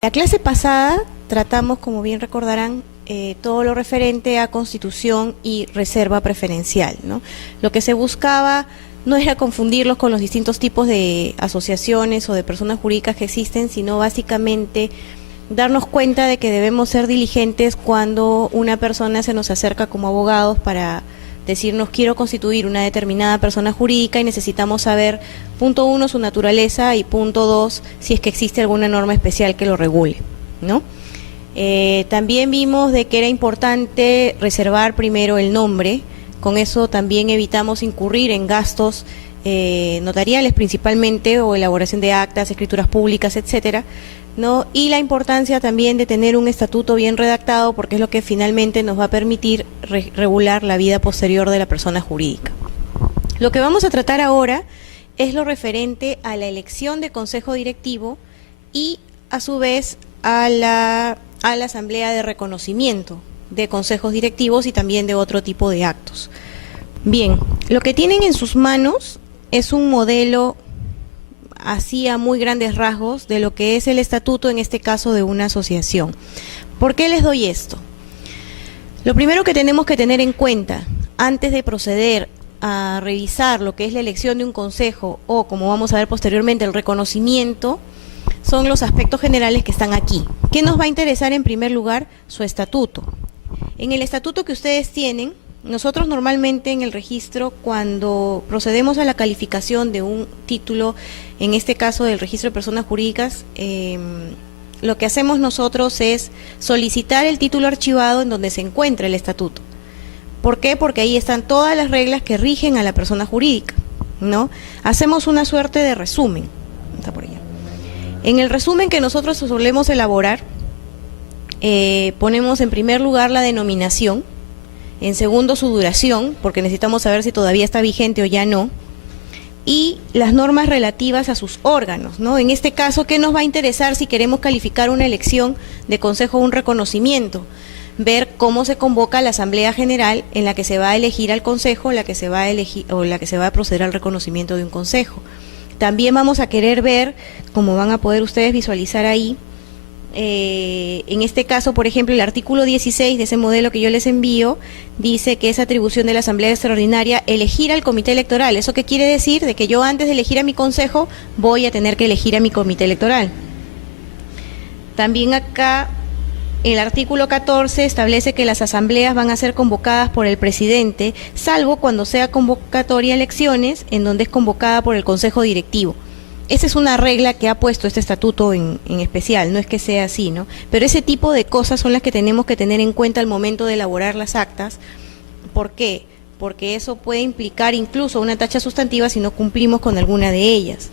La clase pasada tratamos, como bien recordarán, todo lo referente a constitución y reserva preferencial, ¿no? Lo que se buscaba no era confundirlos con los distintos tipos de asociaciones o de personas jurídicas que existen, sino básicamente darnos cuenta de que debemos ser diligentes cuando una persona se nos acerca como abogados para decirnos quiero constituir una determinada persona jurídica y necesitamos saber, punto 1, su naturaleza y punto 2, si es que existe alguna norma especial que lo regule, ¿no? También vimos de que era importante reservar primero el nombre, con eso también evitamos incurrir en gastos notariales principalmente o elaboración de actas, escrituras públicas, etcétera, ¿no? Y la importancia también de tener un estatuto bien redactado porque es lo que finalmente nos va a permitir regular la vida posterior de la persona jurídica. Lo que vamos a tratar ahora es lo referente a la elección de consejo directivo y a su vez a la asamblea de reconocimiento de consejos directivos y también de otro tipo de actos. Bien, lo que tienen en sus manos es un modelo así a muy grandes rasgos de lo que es el estatuto, en este caso de una asociación. ¿Por qué les doy esto? Lo primero que tenemos que tener en cuenta antes de proceder a revisar lo que es la elección de un consejo o, como vamos a ver posteriormente, el reconocimiento, son los aspectos generales que están aquí. ¿Qué nos va a interesar en primer lugar? Su estatuto. En el estatuto que ustedes tienen, nosotros normalmente en el registro, cuando procedemos a la calificación de un título, en este caso del registro de personas jurídicas, lo que hacemos nosotros es solicitar el título archivado en donde se encuentra el estatuto. ¿Por qué? Porque ahí están todas las reglas que rigen a la persona jurídica, ¿no? Hacemos una suerte de resumen. Está por allá. En el resumen que nosotros solemos elaborar, ponemos en primer lugar la denominación, en segundo su duración, porque necesitamos saber si todavía está vigente o ya no, y las normas relativas a sus órganos, ¿no? En este caso, ¿qué nos va a interesar si queremos calificar una elección de consejo o un reconocimiento? Ver cómo se convoca la Asamblea General en la que se va a elegir al consejo, la que se va a elegir o la que se va a proceder al reconocimiento de un consejo. También vamos a querer ver, como van a poder ustedes visualizar ahí, en este caso, por ejemplo, el artículo 16 de ese modelo que yo les envío, dice que es atribución de la Asamblea Extraordinaria elegir al comité electoral. ¿Eso qué quiere decir? De que yo antes de elegir a mi consejo voy a tener que elegir a mi comité electoral. También acá, el artículo 14 establece que las asambleas van a ser convocadas por el presidente, salvo cuando sea convocatoria a elecciones, en donde es convocada por el consejo directivo. Esa es una regla que ha puesto este estatuto en especial, no es que sea así, ¿no? Pero ese tipo de cosas son las que tenemos que tener en cuenta al momento de elaborar las actas. ¿Por qué? Porque eso puede implicar incluso una tacha sustantiva si no cumplimos con alguna de ellas.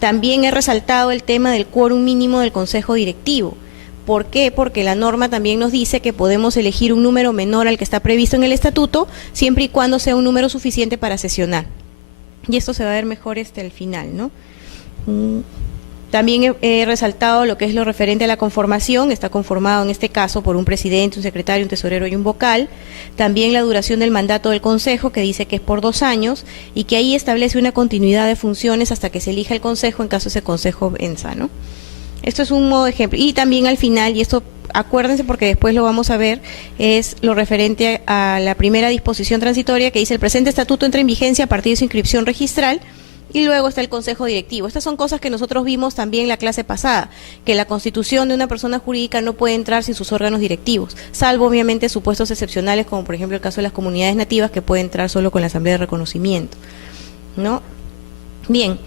También he resaltado el tema del quórum mínimo del consejo directivo. ¿Por qué? Porque la norma también nos dice que podemos elegir un número menor al que está previsto en el estatuto, siempre y cuando sea un número suficiente para sesionar. Y esto se va a ver mejor al final, ¿no? También he resaltado lo que es lo referente a la conformación. Está conformado en este caso por un presidente, un secretario, un tesorero y un vocal. También la duración del mandato del consejo, que dice que es por 2 años y que ahí establece una continuidad de funciones hasta que se elija el consejo en caso ese consejo venza, ¿no? Esto es un modo de ejemplo. Y también al final, y esto acuérdense porque después lo vamos a ver, es lo referente a la primera disposición transitoria que dice el presente estatuto entra en vigencia a partir de su inscripción registral. Y luego está el consejo directivo. Estas son cosas que nosotros vimos también en la clase pasada, que la constitución de una persona jurídica no puede entrar sin sus órganos directivos, salvo obviamente supuestos excepcionales, como por ejemplo el caso de las comunidades nativas, que puede entrar solo con la asamblea de reconocimiento, ¿no? Bien,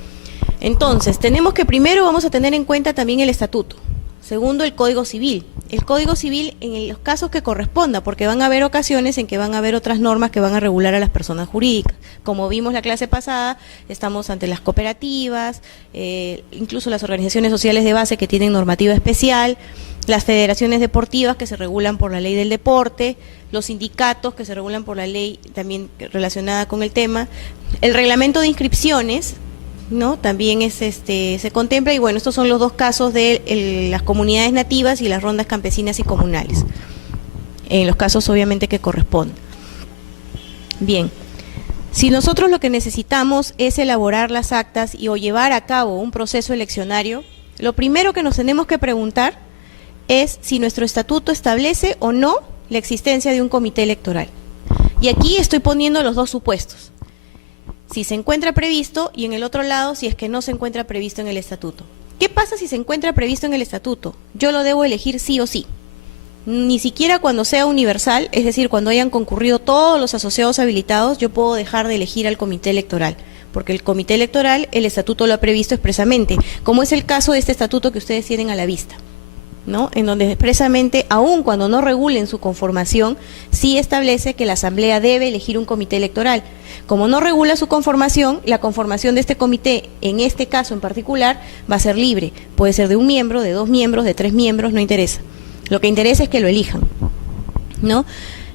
entonces tenemos que primero vamos a tener en cuenta también el estatuto. Segundo, el Código Civil. El Código Civil en los casos que corresponda, porque van a haber ocasiones en que van a haber otras normas que van a regular a las personas jurídicas. Como vimos la clase pasada, estamos ante las cooperativas, incluso las organizaciones sociales de base que tienen normativa especial, las federaciones deportivas que se regulan por la ley del deporte, los sindicatos que se regulan por la ley también relacionada con el tema, el reglamento de inscripciones, ¿no? También se contempla, y bueno, estos son los dos casos de las comunidades nativas y las rondas campesinas y comunales, en los casos obviamente que corresponden. Bien, si nosotros lo que necesitamos es elaborar las actas o llevar a cabo un proceso eleccionario, Lo primero que nos tenemos que preguntar es si nuestro estatuto establece o no la existencia de un comité electoral. Y aquí estoy poniendo los dos supuestos. Si se encuentra previsto y en el otro lado si es que no se encuentra previsto en el estatuto. ¿Qué pasa si se encuentra previsto en el estatuto? Yo lo debo elegir sí o sí. Ni siquiera cuando sea universal, es decir, cuando hayan concurrido todos los asociados habilitados, yo puedo dejar de elegir al comité electoral, porque el comité electoral, el estatuto lo ha previsto expresamente, como es el caso de este estatuto que ustedes tienen a la vista, ¿no? En donde expresamente, aun cuando no regulen su conformación, sí establece que la Asamblea debe elegir un comité electoral. Como no regula su conformación, la conformación de este comité, en este caso en particular, va a ser libre. Puede ser de un miembro, de 2 miembros, de 3 miembros, no interesa. Lo que interesa es que lo elijan, ¿no?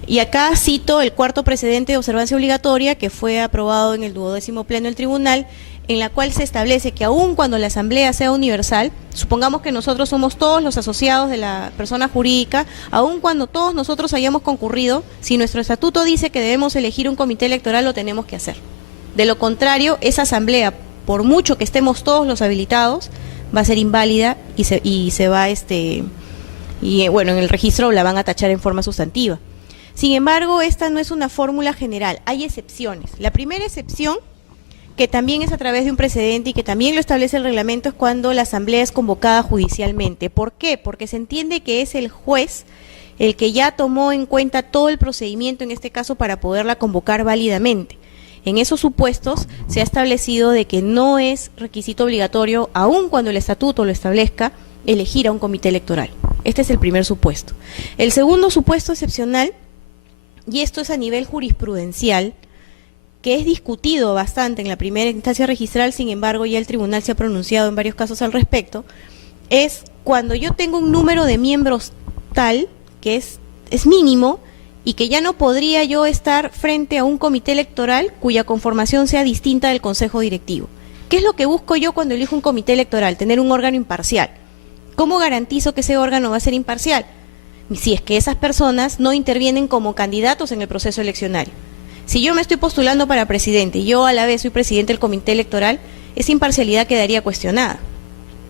Y acá cito el cuarto precedente de observancia obligatoria que fue aprobado en el 12º Pleno del Tribunal, en la cual se establece que aun cuando la asamblea sea universal, supongamos que nosotros somos todos los asociados de la persona jurídica, aun cuando todos nosotros hayamos concurrido, si nuestro estatuto dice que debemos elegir un comité electoral, lo tenemos que hacer. De lo contrario, esa asamblea, por mucho que estemos todos los habilitados, va a ser inválida y se va bueno, en el registro la van a tachar en forma sustantiva. Sin embargo, esta no es una fórmula general, hay excepciones. La primera excepción, que también es a través de un precedente y que también lo establece el reglamento, es cuando la asamblea es convocada judicialmente. ¿Por qué? Porque se entiende que es el juez el que ya tomó en cuenta todo el procedimiento, en este caso, para poderla convocar válidamente. En esos supuestos se ha establecido de que no es requisito obligatorio, aun cuando el estatuto lo establezca, elegir a un comité electoral. Este es el primer supuesto. El segundo supuesto excepcional, y esto es a nivel jurisprudencial, que es discutido bastante en la primera instancia registral, sin embargo ya el tribunal se ha pronunciado en varios casos al respecto, es cuando yo tengo un número de miembros tal, que es mínimo, y que ya no podría yo estar frente a un comité electoral cuya conformación sea distinta del consejo directivo. ¿Qué es lo que busco yo cuando elijo un comité electoral? Tener un órgano imparcial. ¿Cómo garantizo que ese órgano va a ser imparcial? Si es que esas personas no intervienen como candidatos en el proceso eleccionario. Si yo me estoy postulando para presidente y yo a la vez soy presidente del comité electoral, esa imparcialidad quedaría cuestionada.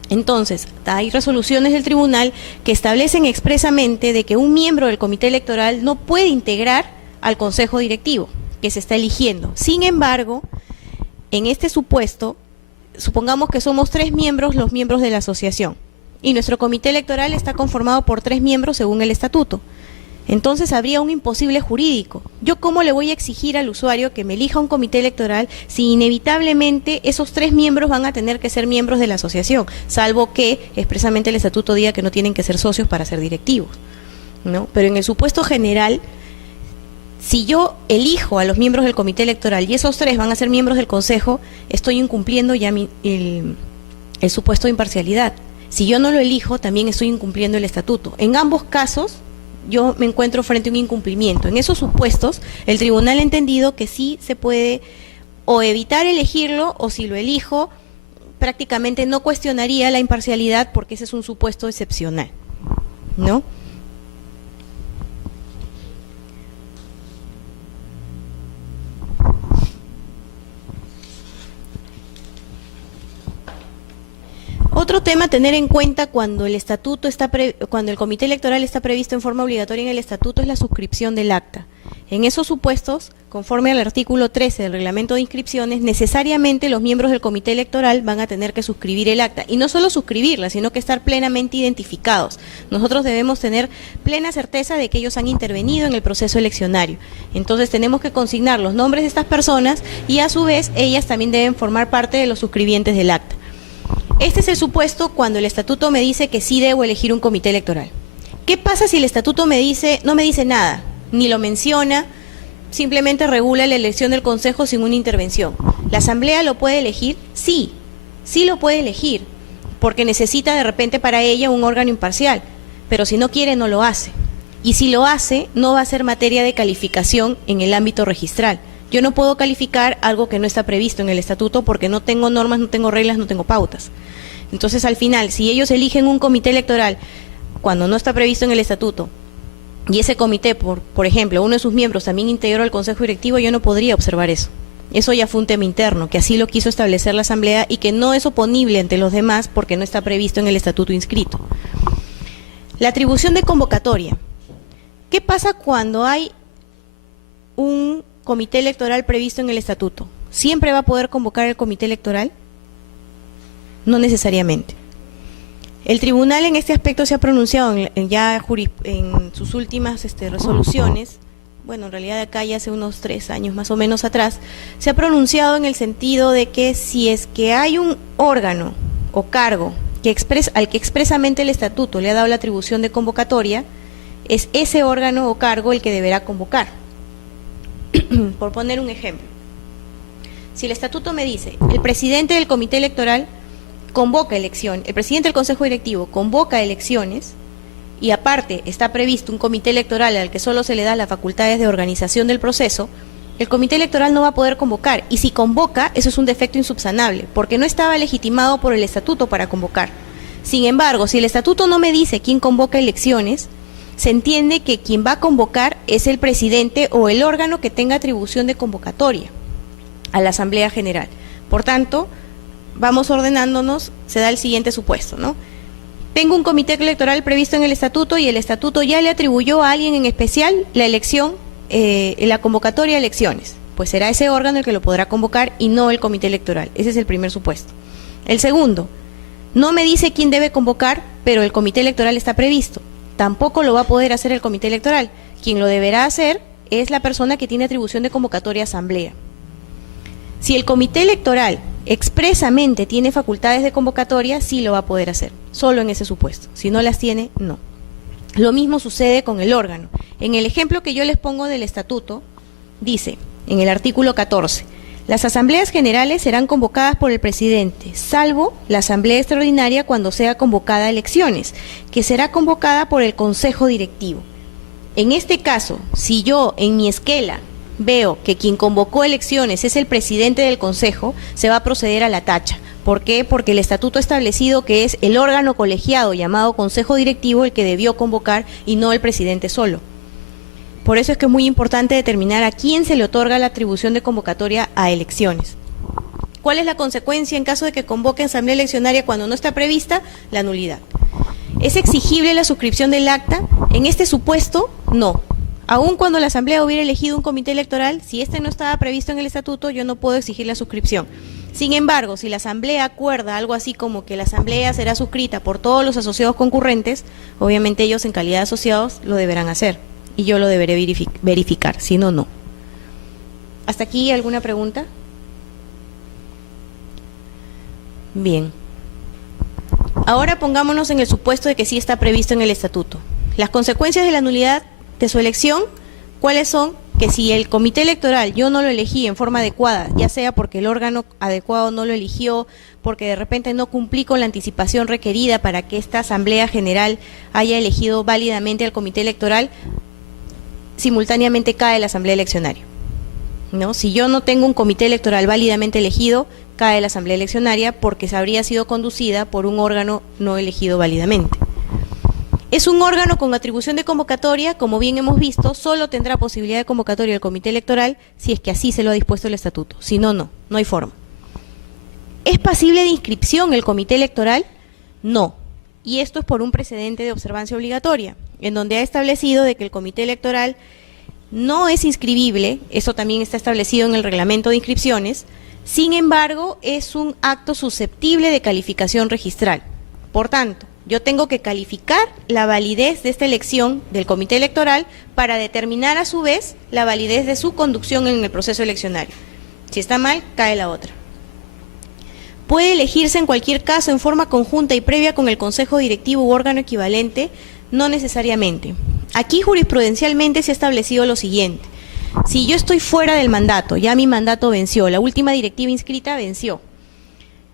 Entonces, hay resoluciones del tribunal que establecen expresamente de que un miembro del comité electoral no puede integrar al consejo directivo que se está eligiendo. Sin embargo, en este supuesto, supongamos que somos 3 miembros los miembros de la asociación y nuestro comité electoral está conformado por 3 miembros según el estatuto. Entonces habría un imposible jurídico. ¿Yo cómo le voy a exigir al usuario que me elija un comité electoral si inevitablemente esos 3 miembros van a tener que ser miembros de la asociación, salvo que expresamente el estatuto diga que no tienen que ser socios para ser directivos, ¿no? Pero en el supuesto general, si yo elijo a los miembros del comité electoral y esos 3 van a ser miembros del consejo, estoy incumpliendo ya el supuesto de imparcialidad. Si yo no lo elijo, también estoy incumpliendo el estatuto. En ambos casos, yo me encuentro frente a un incumplimiento. En esos supuestos, el tribunal ha entendido que sí se puede o evitar elegirlo, o si lo elijo, prácticamente no cuestionaría la imparcialidad porque ese es un supuesto excepcional, ¿no? Otro tema a tener en cuenta cuando el estatuto cuando el comité electoral está previsto en forma obligatoria en el estatuto es la suscripción del acta. En esos supuestos, conforme al artículo 13 del reglamento de inscripciones, necesariamente los miembros del comité electoral van a tener que suscribir el acta. Y no solo suscribirla, sino que estar plenamente identificados. Nosotros debemos tener plena certeza de que ellos han intervenido en el proceso eleccionario. Entonces tenemos que consignar los nombres de estas personas y a su vez ellas también deben formar parte de los suscribientes del acta. Este es el supuesto cuando el estatuto me dice que sí debo elegir un comité electoral. ¿Qué pasa si el estatuto no me dice nada, ni lo menciona, simplemente regula la elección del consejo sin una intervención? ¿La asamblea lo puede elegir? Sí, sí lo puede elegir, porque necesita de repente para ella un órgano imparcial, pero si no quiere no lo hace. Y si lo hace, no va a ser materia de calificación en el ámbito registral. Yo no puedo calificar algo que no está previsto en el estatuto porque no tengo normas, no tengo reglas, no tengo pautas. Entonces, al final, si ellos eligen un comité electoral cuando no está previsto en el estatuto y ese comité, por ejemplo, uno de sus miembros también integró el consejo directivo, yo no podría observar eso. Eso ya fue un tema interno, que así lo quiso establecer la Asamblea y que no es oponible ante los demás porque no está previsto en el estatuto inscrito. La atribución de convocatoria. ¿Qué pasa cuando hay un comité electoral previsto en el estatuto? ¿Siempre va a poder convocar el comité electoral? No necesariamente. El tribunal en este aspecto se ha pronunciado en sus últimas resoluciones. Bueno, en realidad acá ya hace unos 3 años más o menos atrás, se ha pronunciado en el sentido de que si es que hay un órgano o cargo al que expresamente el estatuto le ha dado la atribución de convocatoria, es ese órgano o cargo el que deberá convocar. Por poner un ejemplo, si el estatuto me dice, el presidente del comité electoral convoca elecciones, el presidente del consejo directivo convoca elecciones, y aparte está previsto un comité electoral al que solo se le da las facultades de organización del proceso, el comité electoral no va a poder convocar, y si convoca, eso es un defecto insubsanable, porque no estaba legitimado por el estatuto para convocar. Sin embargo, si el estatuto no me dice quién convoca elecciones, se entiende que quien va a convocar es el presidente o el órgano que tenga atribución de convocatoria a la Asamblea General. Por tanto, vamos ordenándonos, se da el siguiente supuesto, ¿no? Tengo un comité electoral previsto en el estatuto y el estatuto ya le atribuyó a alguien en especial la elección, la convocatoria de elecciones. Pues será ese órgano el que lo podrá convocar y no el comité electoral. Ese es el primer supuesto. El segundo, no me dice quién debe convocar, pero el comité electoral está previsto. Tampoco lo va a poder hacer el comité electoral. Quien lo deberá hacer es la persona que tiene atribución de convocatoria a asamblea. Si el comité electoral expresamente tiene facultades de convocatoria, sí lo va a poder hacer, solo en ese supuesto. Si no las tiene, no. Lo mismo sucede con el órgano. En el ejemplo que yo les pongo del estatuto, dice, en el artículo 14, las asambleas generales serán convocadas por el presidente, salvo la asamblea extraordinaria cuando sea convocada a elecciones, que será convocada por el consejo directivo. En este caso, si yo en mi esquela veo que quien convocó elecciones es el presidente del consejo, se va a proceder a la tacha. ¿Por qué? Porque el estatuto ha establecido que es el órgano colegiado llamado consejo directivo el que debió convocar y no el presidente solo. Por eso es que es muy importante determinar a quién se le otorga la atribución de convocatoria a elecciones. ¿Cuál es la consecuencia en caso de que convoque asamblea eleccionaria cuando no está prevista? La nulidad. ¿Es exigible la suscripción del acta? En este supuesto, no. Aun cuando la asamblea hubiera elegido un comité electoral, si este no estaba previsto en el estatuto, yo no puedo exigir la suscripción. Sin embargo, si la asamblea acuerda algo así como que la asamblea será suscrita por todos los asociados concurrentes, obviamente ellos en calidad de asociados lo deberán hacer. Y yo lo deberé verificar, si no, no. ¿Hasta aquí alguna pregunta? Bien. Ahora pongámonos en el supuesto de que sí está previsto en el estatuto. Las consecuencias de la nulidad de su elección, ¿cuáles son? Que si el comité electoral yo no lo elegí en forma adecuada, ya sea porque el órgano adecuado no lo eligió, porque de repente no cumplí con la anticipación requerida para que esta asamblea general haya elegido válidamente al comité electoral, simultáneamente cae la asamblea eleccionaria, ¿no? Si yo no tengo un comité electoral válidamente elegido, cae la asamblea eleccionaria porque se habría sido conducida por un órgano no elegido válidamente. Es un órgano con atribución de convocatoria, como bien hemos visto, solo tendrá posibilidad de convocatoria el comité electoral si es que así se lo ha dispuesto el estatuto, si no, no hay forma. ¿Es pasible de inscripción el comité electoral? No, y esto es por un precedente de observancia obligatoria, en donde ha establecido de que el comité electoral no es inscribible, eso también está establecido en el reglamento de inscripciones, sin embargo, es un acto susceptible de calificación registral. Por tanto, yo tengo que calificar la validez de esta elección del comité electoral para determinar a su vez la validez de su conducción en el proceso eleccionario. Si está mal, cae la otra. ¿Puede elegirse en cualquier caso en forma conjunta y previa con el consejo directivo u órgano equivalente? No necesariamente. Aquí jurisprudencialmente se ha establecido lo siguiente. Si yo estoy fuera del mandato, ya mi mandato venció, la última directiva inscrita venció,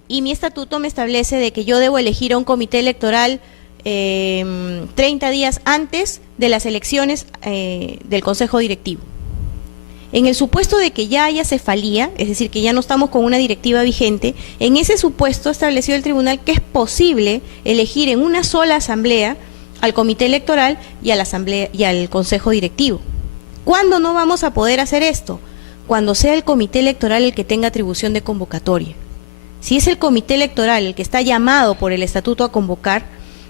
y mi estatuto me establece de que yo debo elegir a un comité electoral 30 días antes de las elecciones del consejo directivo. En el supuesto de que ya haya cefalía, es decir, que ya no estamos con una directiva vigente, en ese supuesto estableció el tribunal que es posible elegir en una sola asamblea al comité electoral y a la asamblea y al consejo directivo. ¿Cuándo no vamos a poder hacer esto? cuando sea el comité electoral el que tenga atribución de convocatoria. Si es el comité electoral el que está llamado por el estatuto a convocar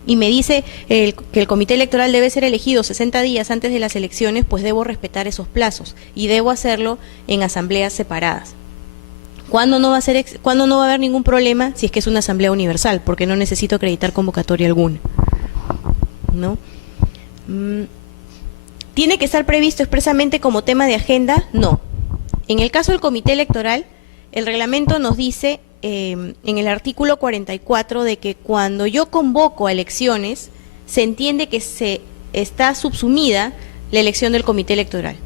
y me dice que el comité electoral debe ser elegido 60 días antes de las elecciones, pues debo respetar esos plazos y debo hacerlo en asambleas separadas. ¿Cuándo no va a haber ningún problema? Si es que es una asamblea universal, porque no necesito acreditar convocatoria alguna, ¿no? ¿Tiene que estar previsto expresamente como tema de agenda? No. En el caso del comité electoral, el reglamento nos dice en el artículo 44 de que cuando yo convoco a elecciones, se entiende que se está subsumida la elección del comité electoral.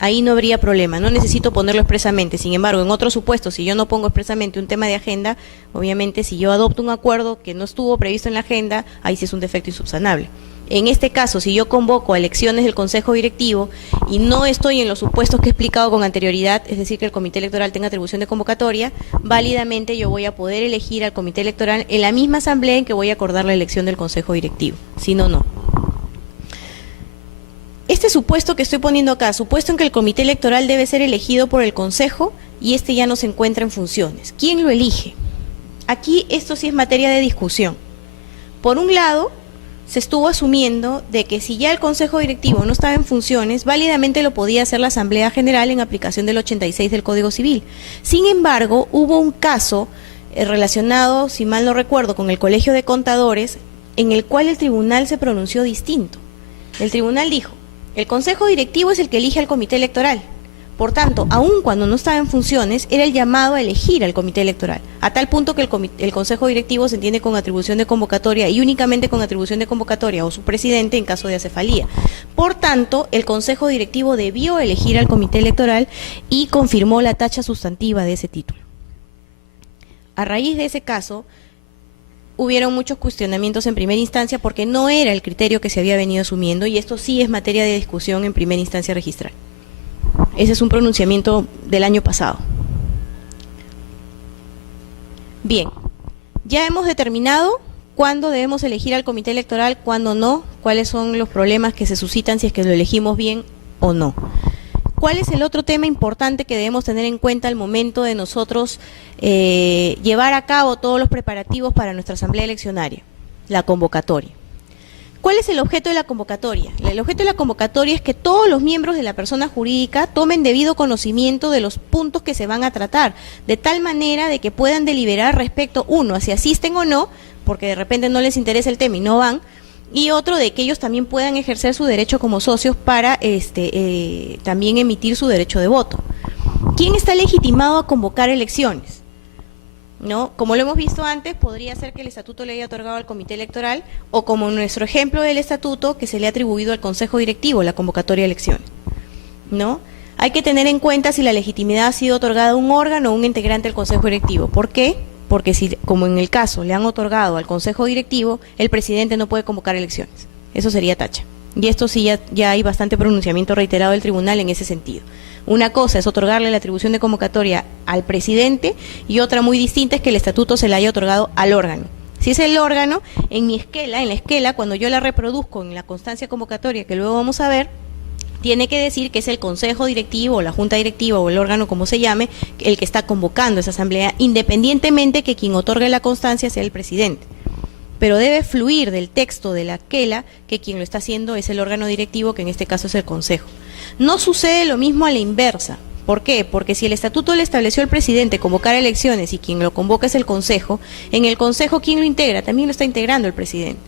Ahí no habría problema, no necesito ponerlo expresamente. Sin embargo, en otros supuestos, si yo no pongo expresamente un tema de agenda, obviamente si yo adopto un acuerdo que no estuvo previsto en la agenda, ahí sí es un defecto insubsanable. En este caso, si yo convoco a elecciones del Consejo Directivo y no estoy en los supuestos que he explicado con anterioridad, es decir, que el Comité Electoral tenga atribución de convocatoria, válidamente yo voy a poder elegir al Comité Electoral en la misma asamblea en que voy a acordar la elección del Consejo Directivo. Si no, no. Este supuesto que estoy poniendo acá, supuesto en que el Comité Electoral debe ser elegido por el Consejo y este ya no se encuentra en funciones. ¿Quién lo elige? Aquí esto sí es materia de discusión. Por un lado, se estuvo asumiendo de que si ya el Consejo Directivo no estaba en funciones, válidamente lo podía hacer la Asamblea General en aplicación del 86 del Código Civil. Sin embargo, hubo un caso relacionado, si mal no recuerdo, con el Colegio de Contadores, en el cual el tribunal se pronunció distinto. El tribunal dijo: el Consejo Directivo es el que elige al Comité Electoral. Por tanto, aun cuando no estaba en funciones, era el llamado a elegir al Comité Electoral, a tal punto que el Consejo Directivo se entiende con atribución de convocatoria y únicamente con atribución de convocatoria o su presidente en caso de acefalía. Por tanto, el Consejo Directivo debió elegir al Comité Electoral y confirmó la tacha sustantiva de ese título. A raíz de ese caso, hubieron muchos cuestionamientos en primera instancia porque no era el criterio que se había venido asumiendo, y esto sí es materia de discusión en primera instancia registral. Ese es un pronunciamiento del año pasado. Bien, ya hemos determinado cuándo debemos elegir al comité electoral, cuándo no, cuáles son los problemas que se suscitan si es que lo elegimos bien o no. ¿Cuál es el otro tema importante que debemos tener en cuenta al momento de nosotros llevar a cabo todos los preparativos para nuestra asamblea eleccionaria? La convocatoria. ¿Cuál es el objeto de la convocatoria? El objeto de la convocatoria es que todos los miembros de la persona jurídica tomen debido conocimiento de los puntos que se van a tratar, de tal manera de que puedan deliberar respecto, uno, a si asisten o no, porque de repente no les interesa el tema y no van, y otro, de que ellos también puedan ejercer su derecho como socios para también emitir su derecho de voto. ¿Quién está legitimado a convocar elecciones? ¿No? Como lo hemos visto antes, podría ser que el estatuto le haya otorgado al comité electoral, o como en nuestro ejemplo del estatuto, que se le ha atribuido al consejo directivo la convocatoria de elecciones, ¿no? Hay que tener en cuenta si la legitimidad ha sido otorgada a un órgano o un integrante del consejo directivo. ¿Por qué? Porque si, como en el caso, le han otorgado al consejo directivo, el presidente no puede convocar elecciones. Eso sería tacha. Y esto sí ya hay bastante pronunciamiento reiterado del tribunal en ese sentido. Una cosa es otorgarle la atribución de convocatoria al presidente, y otra muy distinta es que el estatuto se le haya otorgado al órgano. Si es el órgano, en la esquela, cuando yo la reproduzco en la constancia convocatoria, que luego vamos a ver, tiene que decir que es el consejo directivo o la junta directiva o el órgano como se llame, el que está convocando esa asamblea, independientemente que quien otorgue la constancia sea el presidente. Pero debe fluir del texto de la quela que quien lo está haciendo es el órgano directivo, que en este caso es el consejo. No sucede lo mismo a la inversa. ¿Por qué? Porque si el estatuto le estableció al presidente convocar elecciones y quien lo convoca es el consejo, en el consejo, ¿quién lo integra? También lo está integrando el presidente.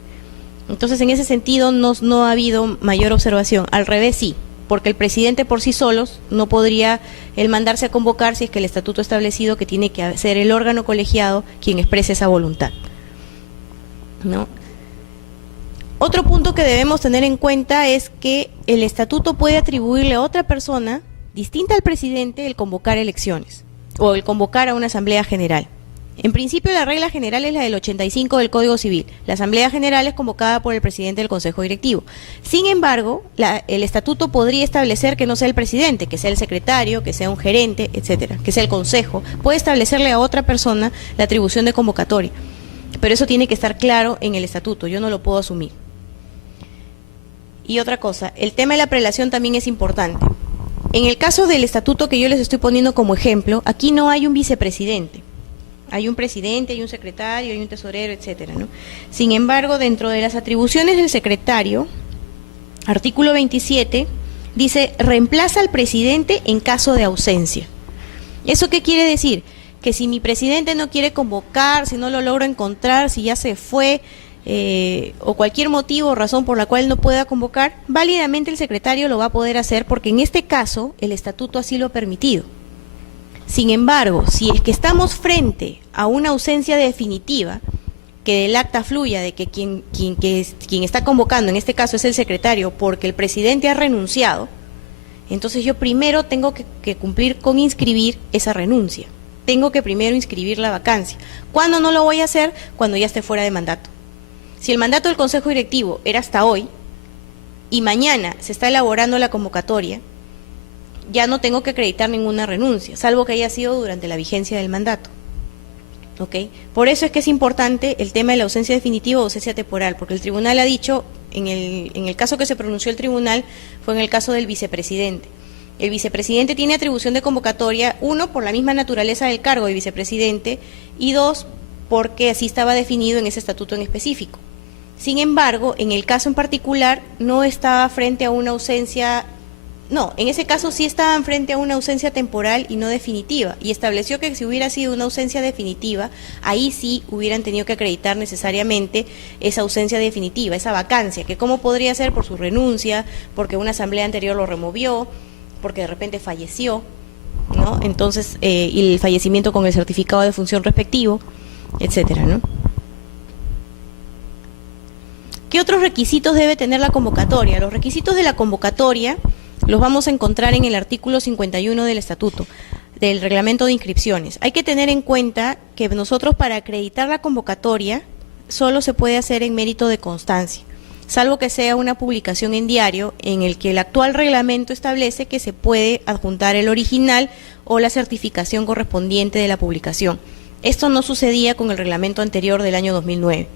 Entonces, en ese sentido, no ha habido mayor observación. Al revés, sí, porque el presidente por sí solos no podría él mandarse a convocar si es que el estatuto ha establecido que tiene que ser el órgano colegiado quien exprese esa voluntad, ¿no? Otro punto que debemos tener en cuenta es que el estatuto puede atribuirle a otra persona, distinta al presidente, el convocar elecciones o el convocar a una asamblea general. En principio, la regla general es la del 85 del Código Civil. La asamblea general es convocada por el presidente del Consejo Directivo. Sin embargo, el estatuto podría establecer que no sea el presidente, que sea el secretario, que sea un gerente, etcétera, que sea el consejo. Puede establecerle a otra persona la atribución de convocatoria, pero eso tiene que estar claro en el estatuto. Yo no lo puedo asumir. Y otra cosa, el tema de la prelación también es importante. En el caso del estatuto que yo les estoy poniendo como ejemplo, aquí no hay un vicepresidente. Hay un presidente, hay un secretario, hay un tesorero, etcétera, ¿no? Sin embargo, dentro de las atribuciones del secretario, artículo 27, dice, reemplaza al presidente en caso de ausencia. ¿Eso qué quiere decir? Que si mi presidente no quiere convocar, si no lo logro encontrar, si ya se fue, o cualquier motivo o razón por la cual no pueda convocar, válidamente el secretario lo va a poder hacer porque en este caso el estatuto así lo ha permitido. Sin embargo, si es que estamos frente a una ausencia definitiva, que del acta fluya de que quien está convocando, en este caso es el secretario, porque el presidente ha renunciado, entonces yo primero tengo que cumplir con inscribir esa renuncia. Tengo que primero inscribir la vacancia. ¿Cuándo no lo voy a hacer? Cuando ya esté fuera de mandato. Si el mandato del Consejo Directivo era hasta hoy y mañana se está elaborando la convocatoria, ya no tengo que acreditar ninguna renuncia, salvo que haya sido durante la vigencia del mandato. ¿Ok? Por eso es que es importante el tema de la ausencia definitiva o ausencia temporal, porque el tribunal ha dicho, en el caso que se pronunció el tribunal, fue en el caso del vicepresidente. El vicepresidente tiene atribución de convocatoria, uno, por la misma naturaleza del cargo de vicepresidente, y dos, porque así estaba definido en ese estatuto en específico. Sin embargo, en el caso en particular, no estaba frente a una ausencia, no, en ese caso sí estaban frente a una ausencia temporal y no definitiva, y estableció que si hubiera sido una ausencia definitiva, ahí sí hubieran tenido que acreditar necesariamente esa ausencia definitiva, esa vacancia, que cómo podría ser por su renuncia, porque una asamblea anterior lo removió, porque de repente falleció, ¿no? Entonces, y el fallecimiento con el certificado de función respectivo, etcétera, ¿no? ¿Qué otros requisitos debe tener la convocatoria? Los requisitos de la convocatoria los vamos a encontrar en el artículo 51 del Estatuto, del Reglamento de Inscripciones. Hay que tener en cuenta que nosotros para acreditar la convocatoria solo se puede hacer en mérito de constancia, salvo que sea una publicación en diario en el que el actual reglamento establece que se puede adjuntar el original o la certificación correspondiente de la publicación. Esto no sucedía con el reglamento anterior del año 2009.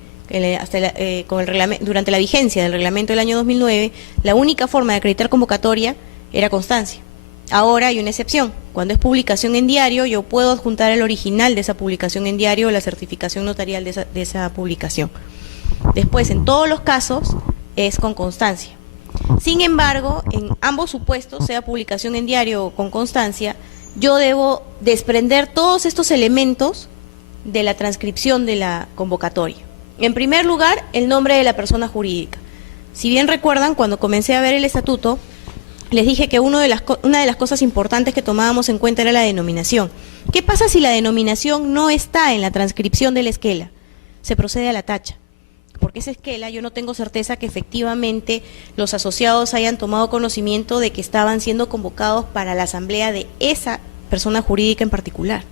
Durante la vigencia del reglamento del año 2009, la única forma de acreditar convocatoria era constancia. Ahora hay una excepción. Cuando es publicación en diario, yo puedo adjuntar el original de esa publicación en diario o la certificación notarial de esa publicación. Después, en todos los casos, es con constancia. Sin embargo, en ambos supuestos, sea publicación en diario o con constancia, yo debo desprender todos estos elementos de la transcripción de la convocatoria. En primer lugar, el nombre de la persona jurídica. Si bien recuerdan, cuando comencé a ver el estatuto, les dije que una de las cosas importantes que tomábamos en cuenta era la denominación. ¿Qué pasa si la denominación no está en la transcripción de la esquela? Se procede a la tacha. Porque esa esquela yo no tengo certeza que efectivamente los asociados hayan tomado conocimiento de que estaban siendo convocados para la asamblea de esa persona jurídica en particular.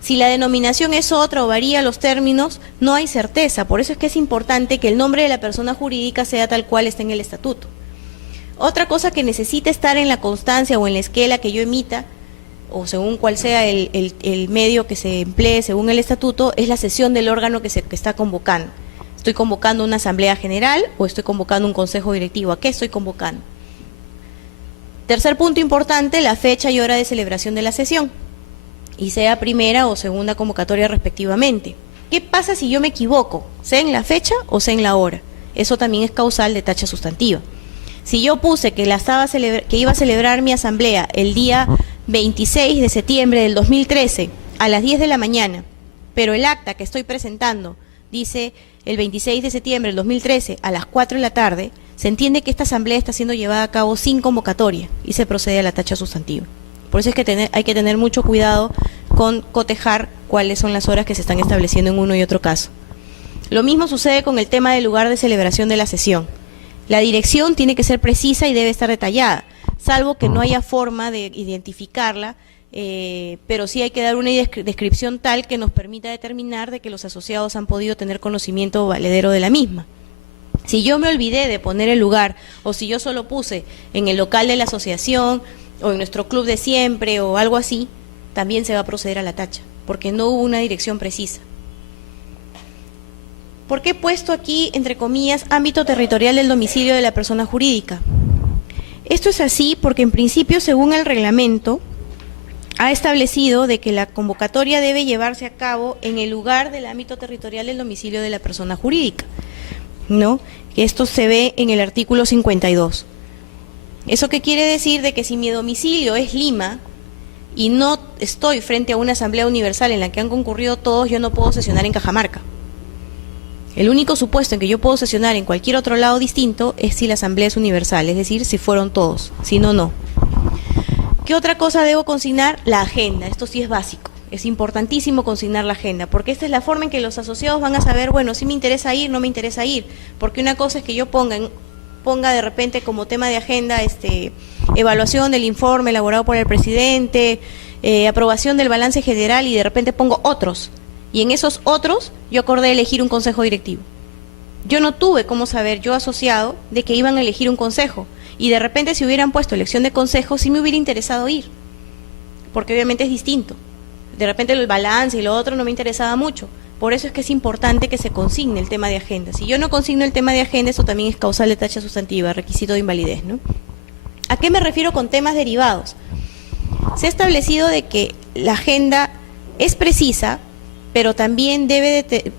Si la denominación es otra o varía los términos, no hay certeza. Por eso es que es importante que el nombre de la persona jurídica sea tal cual está en el estatuto. Otra cosa que necesita estar en la constancia o en la esquela que yo emita, o según cual sea el medio que se emplee según el estatuto, es la sesión del órgano que está convocando. ¿Estoy convocando una asamblea general o estoy convocando un consejo directivo? ¿A qué estoy convocando? Tercer punto importante, la fecha y hora de celebración de la sesión, y sea primera o segunda convocatoria respectivamente. ¿Qué pasa si yo me equivoco, sea en la fecha o sea en la hora? Eso también es causal de tacha sustantiva. Si yo puse que iba a celebrar mi asamblea el día 26 de septiembre del 2013 a las 10 de la mañana, pero el acta que estoy presentando dice el 26 de septiembre del 2013 a las 4 de la tarde, se entiende que esta asamblea está siendo llevada a cabo sin convocatoria y se procede a la tacha sustantiva. Por eso es que hay que tener mucho cuidado con cotejar cuáles son las horas que se están estableciendo en uno y otro caso. Lo mismo sucede con el tema del lugar de celebración de la sesión. La dirección tiene que ser precisa y debe estar detallada, salvo que no haya forma de identificarla, pero sí hay que dar una descripción tal que nos permita determinar de que los asociados han podido tener conocimiento valedero de la misma. Si yo me olvidé de poner el lugar, o si yo solo puse en el local de la asociación, o en nuestro club de siempre, o algo así, también se va a proceder a la tacha, porque no hubo una dirección precisa. ¿Por qué he puesto aquí, entre comillas, ámbito territorial del domicilio de la persona jurídica? Esto es así porque en principio, según el reglamento, ha establecido de que la convocatoria debe llevarse a cabo en el lugar del ámbito territorial del domicilio de la persona jurídica, ¿no? Esto se ve en el artículo 52. ¿Eso qué quiere decir? De que si mi domicilio es Lima y no estoy frente a una asamblea universal en la que han concurrido todos, yo no puedo sesionar en Cajamarca. El único supuesto en que yo puedo sesionar en cualquier otro lado distinto es si la asamblea es universal, es decir, si fueron todos, si no, no. ¿Qué otra cosa debo consignar? La agenda. Esto sí es básico. Es importantísimo consignar la agenda, porque esta es la forma en que los asociados van a saber, bueno, si me interesa ir, no me interesa ir. Porque una cosa es que yo ponga de repente como tema de agenda evaluación del informe elaborado por el presidente, aprobación del balance general, y de repente pongo otros. Y en esos otros yo acordé elegir un consejo directivo. Yo no tuve cómo saber, yo asociado, de que iban a elegir un consejo. Y de repente si hubieran puesto elección de consejo, sí me hubiera interesado ir. Porque obviamente es distinto. De repente el balance y lo otro no me interesaba mucho. Por eso es que es importante que se consigne el tema de agenda. Si yo no consigno el tema de agenda, eso también es causal de tacha sustantiva, requisito de invalidez, ¿no? ¿A qué me refiero con temas derivados? Se ha establecido de que la agenda es precisa, pero también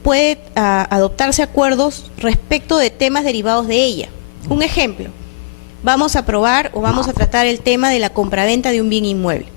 puede adoptarse acuerdos respecto de temas derivados de ella. Un ejemplo, vamos a aprobar o vamos a tratar el tema de la compraventa de un bien inmueble.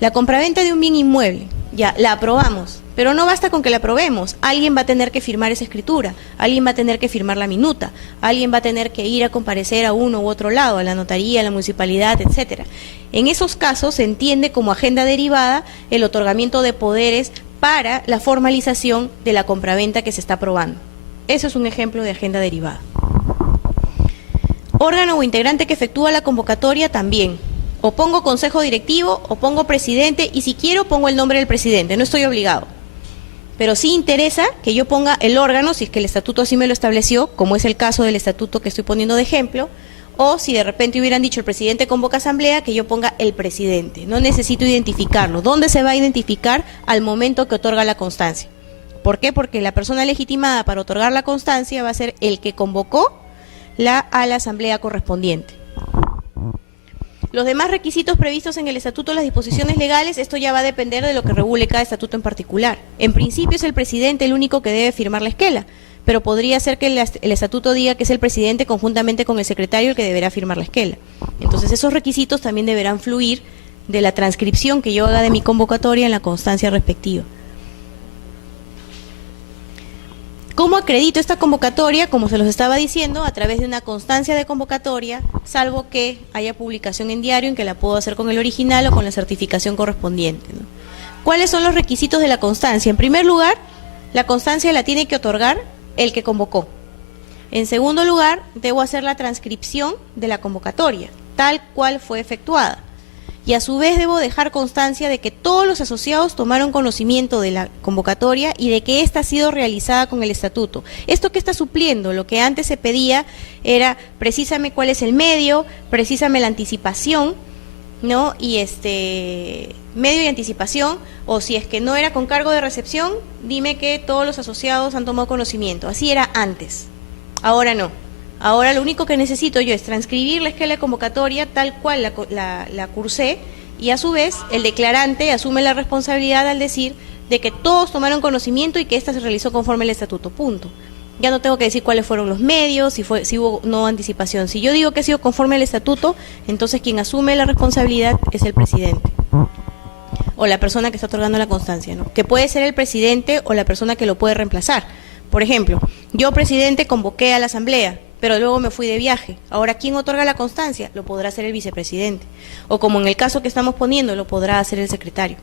La compraventa de un bien inmueble, ya, la aprobamos, pero no basta con que la aprobemos. Alguien va a tener que firmar esa escritura, alguien va a tener que firmar la minuta, alguien va a tener que ir a comparecer a uno u otro lado, a la notaría, a la municipalidad, etcétera. En esos casos se entiende como agenda derivada el otorgamiento de poderes para la formalización de la compraventa que se está aprobando. Eso es un ejemplo de agenda derivada. Órgano o integrante que efectúa la convocatoria también. O pongo consejo directivo, o pongo presidente, y si quiero pongo el nombre del presidente, no estoy obligado. Pero sí interesa que yo ponga el órgano, si es que el estatuto así me lo estableció, como es el caso del estatuto que estoy poniendo de ejemplo, o si de repente hubieran dicho el presidente convoca asamblea, que yo ponga el presidente. No necesito identificarlo. ¿Dónde se va a identificar? Al momento que otorga la constancia. ¿Por qué? Porque la persona legitimada para otorgar la constancia va a ser el que convocó a la asamblea correspondiente. Los demás requisitos previstos en el estatuto, las disposiciones legales, esto ya va a depender de lo que regule cada estatuto en particular. En principio es el presidente el único que debe firmar la esquela, pero podría ser que el estatuto diga que es el presidente conjuntamente con el secretario el que deberá firmar la esquela. Entonces esos requisitos también deberán fluir de la transcripción que yo haga de mi convocatoria en la constancia respectiva. ¿Cómo acredito esta convocatoria? Como se los estaba diciendo, a través de una constancia de convocatoria, salvo que haya publicación en diario en que la puedo hacer con el original o con la certificación correspondiente, ¿no? ¿Cuáles son los requisitos de la constancia? En primer lugar, la constancia la tiene que otorgar el que convocó. En segundo lugar, debo hacer la transcripción de la convocatoria, tal cual fue efectuada. Y a su vez debo dejar constancia de que todos los asociados tomaron conocimiento de la convocatoria y de que ésta ha sido realizada con el estatuto. ¿Esto qué está supliendo? Lo que antes se pedía era precisame cuál es el medio, precisame la anticipación, ¿no? Y medio y anticipación, o si es que no era con cargo de recepción, dime que todos los asociados han tomado conocimiento. Así era antes, ahora no. Ahora lo único que necesito yo es transcribir la esquela de convocatoria tal cual la cursé, y a su vez el declarante asume la responsabilidad al decir de que todos tomaron conocimiento y que ésta se realizó conforme al estatuto, punto. Ya no tengo que decir cuáles fueron los medios, si hubo no anticipación. Si yo digo que ha sido conforme al estatuto, entonces quien asume la responsabilidad es el presidente o la persona que está otorgando la constancia, ¿no? Que puede ser el presidente o la persona que lo puede reemplazar. Por ejemplo, yo, presidente, convoqué a la asamblea, pero luego me fui de viaje. Ahora, ¿quién otorga la constancia? Lo podrá hacer el vicepresidente. O como en el caso que estamos poniendo, lo podrá hacer el secretario.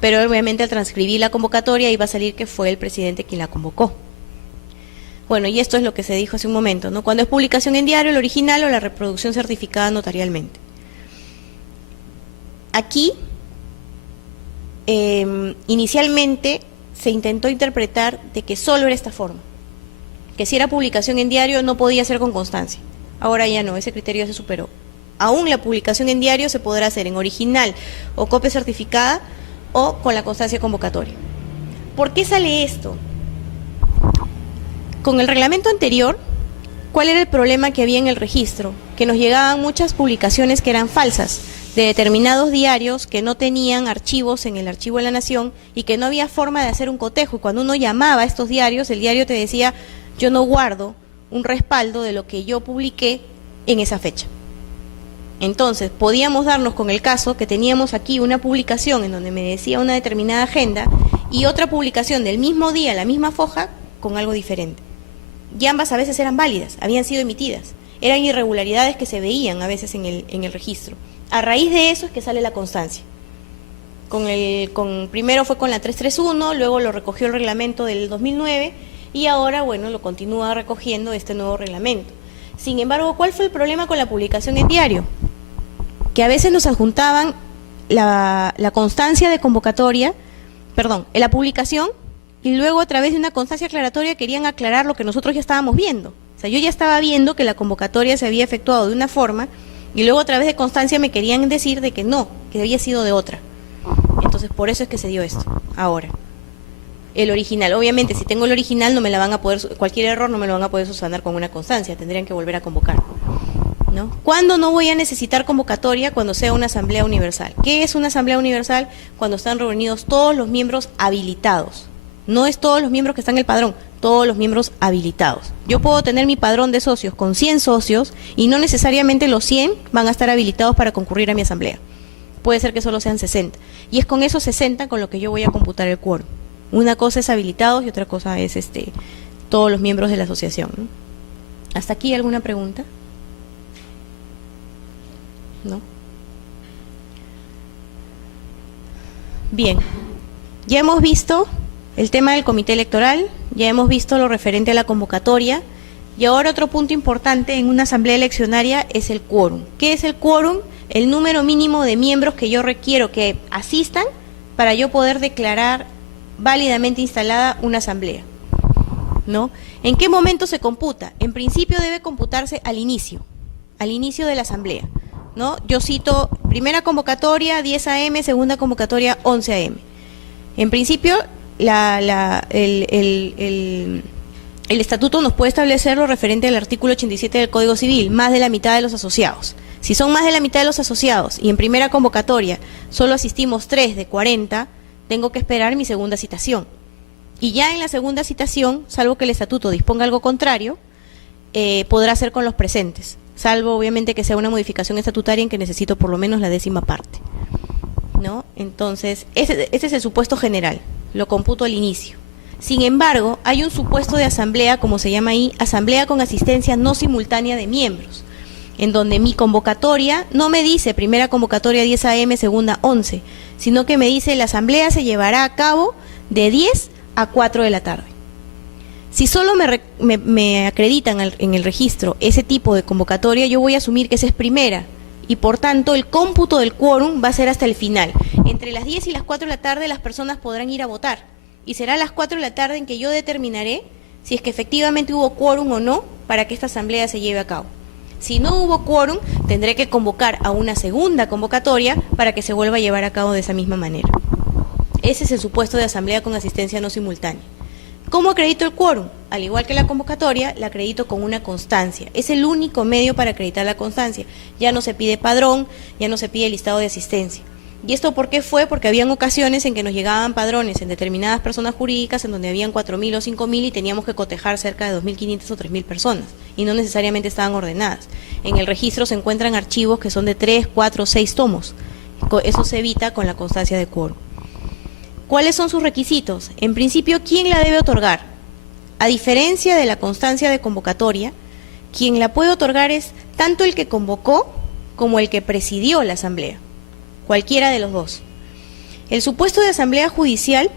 Pero obviamente al transcribir la convocatoria iba a salir que fue el presidente quien la convocó. Bueno, y esto es lo que se dijo hace un momento, ¿no? Cuando es publicación en diario, el original o la reproducción certificada notarialmente. Aquí, inicialmente se intentó interpretar de que solo era esta forma, que si era publicación en diario no podía ser con constancia. Ahora ya no, ese criterio se superó. Aún la publicación en diario se podrá hacer en original o copia certificada o con la constancia convocatoria. ¿Por qué sale esto? Con el reglamento anterior, ¿Cuál era el problema que había en el registro? Que nos llegaban muchas publicaciones que eran falsas, de determinados diarios que no tenían archivos en el Archivo de la Nación y que no había forma de hacer un cotejo. Y cuando uno llamaba a estos diarios, el diario te decía, yo no guardo un respaldo de lo que yo publiqué en esa fecha. Entonces, podíamos darnos con el caso que teníamos aquí una publicación en donde me decía una determinada agenda y otra publicación del mismo día, la misma foja, con algo diferente. Y ambas a veces eran válidas, habían sido emitidas. Eran irregularidades que se veían a veces en el registro. A raíz de eso es que sale la constancia. Primero fue con la 331, luego lo recogió el reglamento del 2009 y ahora, bueno, lo continúa recogiendo este nuevo reglamento. Sin embargo, ¿cuál fue el problema con la publicación en diario? Que a veces nos adjuntaban la constancia de convocatoria, la publicación, y luego a través de una constancia aclaratoria querían aclarar lo que nosotros ya estábamos viendo. O sea, yo ya estaba viendo que la convocatoria se había efectuado de una forma y luego a través de constancia me querían decir de que no, que había sido de otra. Entonces, por eso es que se dio esto, ahora. El original, obviamente, si tengo el original, no me la van a poder, cualquier error no me lo van a poder subsanar con una constancia, tendrían que volver a convocar, ¿no? ¿Cuándo no voy a necesitar convocatoria? Cuando sea una asamblea universal. ¿Qué es una asamblea universal? Cuando están reunidos todos los miembros habilitados. No es todos los miembros que están en el padrón, todos los miembros habilitados. Yo puedo tener mi padrón de socios con 100 socios y no necesariamente los 100 van a estar habilitados para concurrir a mi asamblea. Puede ser que solo sean 60. Y es con esos 60 con lo que yo voy a computar el quórum. Una cosa es habilitados y otra cosa es todos los miembros de la asociación, ¿no? ¿Hasta aquí alguna pregunta? ¿No? Bien. Ya hemos visto el tema del comité electoral, ya hemos visto lo referente a la convocatoria, y ahora otro punto importante en una asamblea eleccionaria es el quórum. ¿Qué es el quórum? El número mínimo de miembros que yo requiero que asistan para yo poder declarar válidamente instalada una asamblea, ¿no? ¿En qué momento se computa? En principio debe computarse al inicio de la asamblea, ¿no? Yo cito primera convocatoria 10 a.m., segunda convocatoria 11 a.m. En principio el estatuto nos puede establecer lo referente al artículo 87 del Código Civil, más de la mitad de los asociados. Si son más de la mitad de los asociados y en primera convocatoria solo asistimos 3 de 40, tengo que esperar mi segunda citación. Y ya en la segunda citación, salvo que el estatuto disponga algo contrario, podrá ser con los presentes, salvo obviamente que sea una modificación estatutaria en que necesito por lo menos la 10ª parte, ¿no? Entonces, ese es el supuesto general, lo computo al inicio. Sin embargo, hay un supuesto de asamblea, como se llama ahí, asamblea con asistencia no simultánea de miembros, en donde mi convocatoria no me dice primera convocatoria 10 a.m., segunda 11, sino que me dice la asamblea se llevará a cabo de 10 a 4 de la tarde. Si solo me acreditan en el registro ese tipo de convocatoria, yo voy a asumir que esa es primera, y por tanto el cómputo del quórum va a ser hasta el final. Entre las 10 y las 4 de la tarde las personas podrán ir a votar, y será a las 4 de la tarde en que yo determinaré si es que efectivamente hubo quórum o no para que esta asamblea se lleve a cabo. Si no hubo quórum, tendré que convocar a una segunda convocatoria para que se vuelva a llevar a cabo de esa misma manera. Ese es el supuesto de asamblea con asistencia no simultánea. ¿Cómo acredito el quórum? Al igual que la convocatoria, la acredito con una constancia. Es el único medio para acreditar la constancia. Ya no se pide padrón, ya no se pide listado de asistencia. ¿Y esto por qué fue? Porque habían ocasiones en que nos llegaban padrones en determinadas personas jurídicas en donde habían 4.000 o 5.000 y teníamos que cotejar cerca de 2.500 o 3.000 personas y no necesariamente estaban ordenadas. En el registro se encuentran archivos que son de 3, 4, 6 tomos. Eso se evita con la constancia de quórum. ¿Cuáles son sus requisitos? En principio, ¿quién la debe otorgar? A diferencia de la constancia de convocatoria, quien la puede otorgar es tanto el que convocó como el que presidió la asamblea. Cualquiera de los dos. El supuesto de asamblea judicial,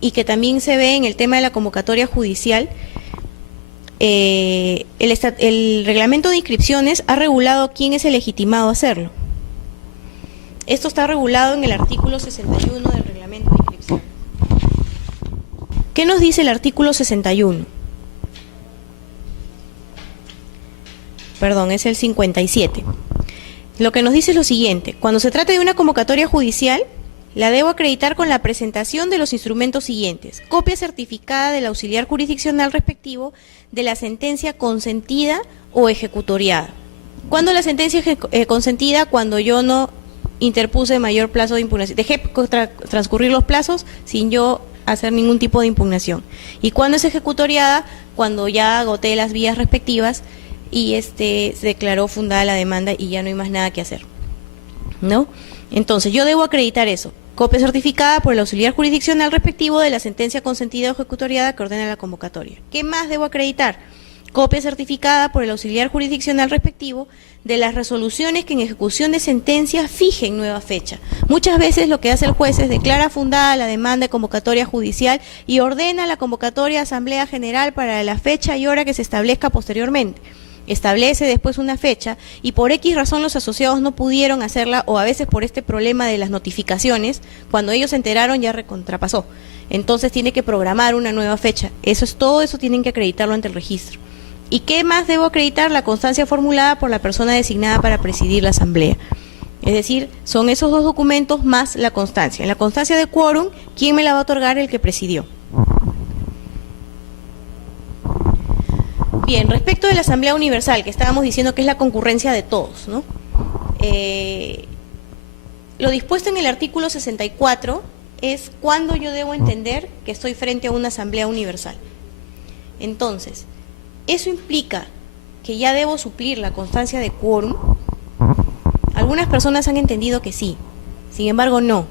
y que también se ve en el tema de la convocatoria judicial, el reglamento de inscripciones ha regulado quién es el legitimado a hacerlo. Esto está regulado en el artículo 61 del reglamento de inscripción. ¿Qué nos dice el artículo 61? Perdón, es el 57. Lo que nos dice es lo siguiente: cuando se trata de una convocatoria judicial, La debo acreditar con la presentación de los instrumentos siguientes: copia certificada del auxiliar jurisdiccional respectivo de la sentencia consentida o ejecutoriada. ¿Cuándo la sentencia consentida? Cuando yo no interpuse mayor plazo de impugnación, dejé transcurrir los plazos sin yo hacer ningún tipo de impugnación. ¿Y cuándo es ejecutoriada? Cuando ya agoté las vías respectivas y se declaró fundada la demanda y ya no hay más nada que hacer, ¿no? Entonces yo debo acreditar eso: copia certificada por el auxiliar jurisdiccional respectivo de la sentencia consentida o ejecutoriada que ordena la convocatoria. ¿Qué más debo acreditar? Copia certificada por el auxiliar jurisdiccional respectivo de las resoluciones que en ejecución de sentencia fijen nueva fecha. Muchas veces lo que hace el juez es declara fundada la demanda de convocatoria judicial y ordena la convocatoria de Asamblea General para la fecha y hora que se establezca posteriormente. Establece después una fecha y por X razón los asociados no pudieron hacerla, o a veces por este problema de las notificaciones, cuando ellos se enteraron ya recontrapasó. Entonces tiene que programar una nueva fecha. Eso es todo, eso tienen que acreditarlo ante el registro. ¿Y qué más debo acreditar? La constancia formulada por la persona designada para presidir la asamblea. Es decir, son esos dos documentos más la constancia. En la constancia de quórum, ¿quién me la va a otorgar? El que presidió. Bien, respecto de la Asamblea Universal, que estábamos diciendo que es la concurrencia de todos, ¿no? Lo dispuesto en el artículo 64 es cuando yo debo entender que estoy frente a una Asamblea Universal. Entonces, eso implica que ya debo suplir la constancia de quórum. Algunas personas han entendido que sí, sin embargo no.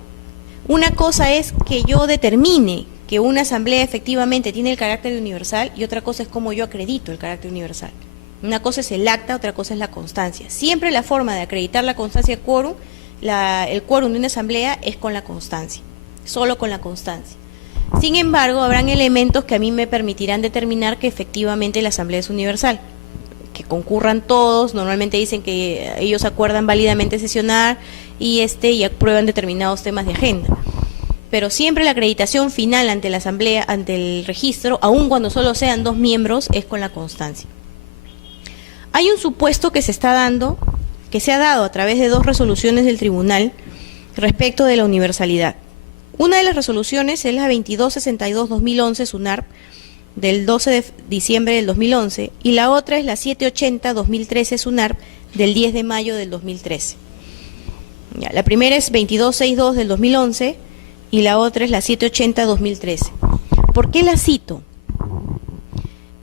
Una cosa es que yo determine que una asamblea efectivamente tiene el carácter universal y otra cosa es cómo yo acredito el carácter universal. Una cosa es el acta, otra cosa es la constancia. Siempre la forma de acreditar la constancia de quórum, el quórum de una asamblea es con la constancia, solo con la constancia. Sin embargo, habrán elementos que a mí me permitirán determinar que efectivamente la asamblea es universal. Que concurran todos, normalmente dicen que ellos acuerdan válidamente sesionar y aprueban determinados temas de agenda. Pero siempre la acreditación final ante la asamblea, ante el registro, aun cuando solo sean 2 miembros, es con la constancia. Hay un supuesto que se ha dado a través de 2 resoluciones del tribunal respecto de la universalidad. Una de las resoluciones es la 2262-2011 SUNARP del 12 de diciembre del 2011 y la otra es la 780-2013 SUNARP del 10 de mayo del 2013. Ya, la primera es 2262 del 2011 y la otra es la 780-2013. ¿Por qué la cito?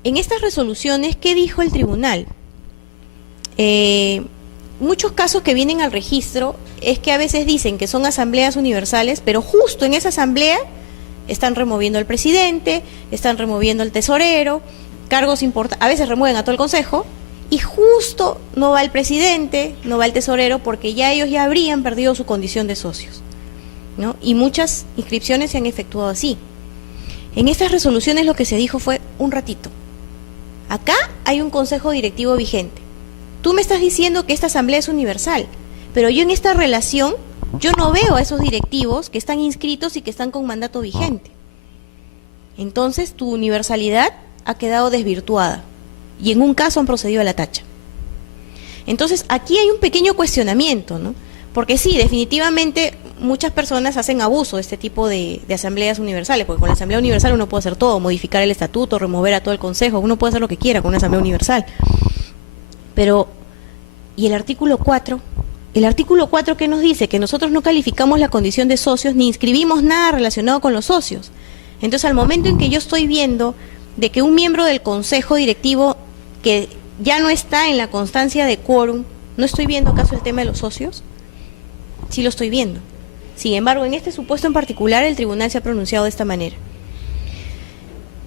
En estas resoluciones, ¿qué dijo el tribunal? Muchos casos que vienen al registro es que a veces dicen que son asambleas universales, pero justo en esa asamblea están removiendo al presidente, están removiendo al tesorero, cargos importantes, a veces remueven a todo el consejo, y justo no va el presidente, no va el tesorero, porque ya ellos ya habrían perdido su condición de socios, ¿no? Y muchas inscripciones se han efectuado así. En estas resoluciones lo que se dijo fue un ratito. Acá hay un consejo directivo vigente. Tú me estás diciendo que esta asamblea es universal, pero yo en esta relación, yo no veo a esos directivos que están inscritos y que están con mandato vigente. Entonces, tu universalidad ha quedado desvirtuada y en un caso han procedido a la tacha. Entonces, aquí hay un pequeño cuestionamiento, ¿no? Porque sí, definitivamente muchas personas hacen abuso de este tipo de asambleas universales, porque con la asamblea universal uno puede hacer todo, modificar el estatuto, remover a todo el consejo, uno puede hacer lo que quiera con una asamblea universal. Pero, ¿y el artículo 4? El artículo 4 que nos dice que nosotros no calificamos la condición de socios ni inscribimos nada relacionado con los socios. Entonces, al momento en que yo estoy viendo de que un miembro del consejo directivo que ya no está en la constancia de quórum, ¿no estoy viendo acaso el tema de los socios? Sí lo estoy viendo. Sin embargo, en este supuesto en particular, el tribunal se ha pronunciado de esta manera.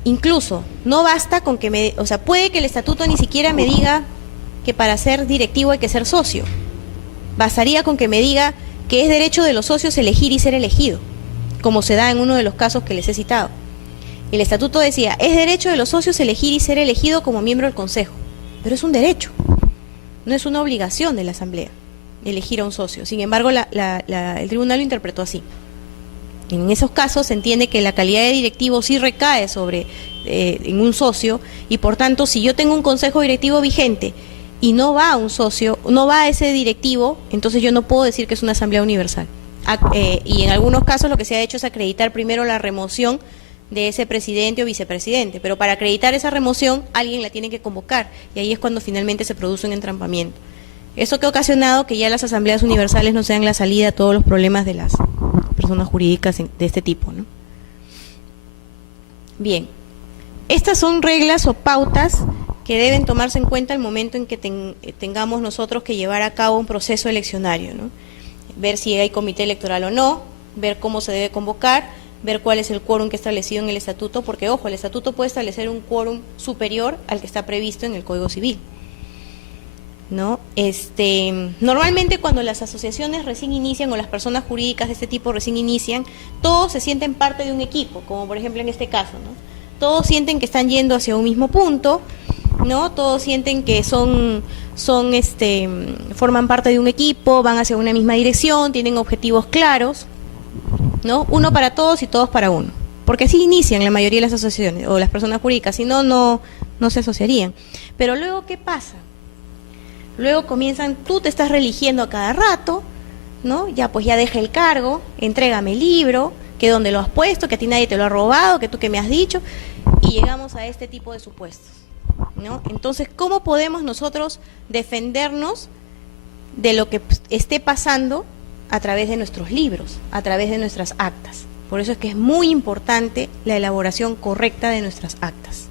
Incluso, no basta con que puede que el estatuto ni siquiera me diga que para ser directivo hay que ser socio. Bastaría con que me diga que es derecho de los socios elegir y ser elegido, como se da en uno de los casos que les he citado. El estatuto decía, es derecho de los socios elegir y ser elegido como miembro del consejo, pero es un derecho, no es una obligación de la asamblea elegir a un socio. Sin embargo, el tribunal lo interpretó así. En esos casos se entiende que la calidad de directivo sí recae en un socio y por tanto, si yo tengo un consejo directivo vigente y no va a un socio, no va a ese directivo, entonces yo no puedo decir que es una asamblea universal. Y en algunos casos lo que se ha hecho es acreditar primero la remoción de ese presidente o vicepresidente, pero para acreditar esa remoción alguien la tiene que convocar y ahí es cuando finalmente se produce un entrampamiento. Eso que ha ocasionado que ya las asambleas universales no sean la salida a todos los problemas de las personas jurídicas de este tipo, ¿no? Bien, estas son reglas o pautas que deben tomarse en cuenta al momento en que tengamos nosotros que llevar a cabo un proceso eleccionario, ¿no? Ver si hay comité electoral o no, ver cómo se debe convocar, ver cuál es el quórum que está establecido en el estatuto, porque ojo, el estatuto puede establecer un quórum superior al que está previsto en el Código Civil, ¿no? Normalmente cuando las asociaciones recién inician o las personas jurídicas de este tipo recién inician, todos se sienten parte de un equipo, como por ejemplo en este caso, ¿no? Todos sienten que están yendo hacia un mismo punto, ¿no? Todos sienten que forman parte de un equipo, van hacia una misma dirección, tienen objetivos claros, ¿no? Uno para todos y todos para uno. Porque así inician la mayoría de las asociaciones o las personas jurídicas, si no, no se asociarían. Pero luego, ¿qué pasa? Luego comienzan, tú te estás reeligiendo a cada rato, ¿no? Ya pues ya deja el cargo, entrégame el libro, que dónde lo has puesto, que a ti nadie te lo ha robado, que tú que me has dicho, y llegamos a este tipo de supuestos, ¿no? Entonces, ¿cómo podemos nosotros defendernos de lo que esté pasando a través de nuestros libros, a través de nuestras actas? Por eso es que es muy importante la elaboración correcta de nuestras actas.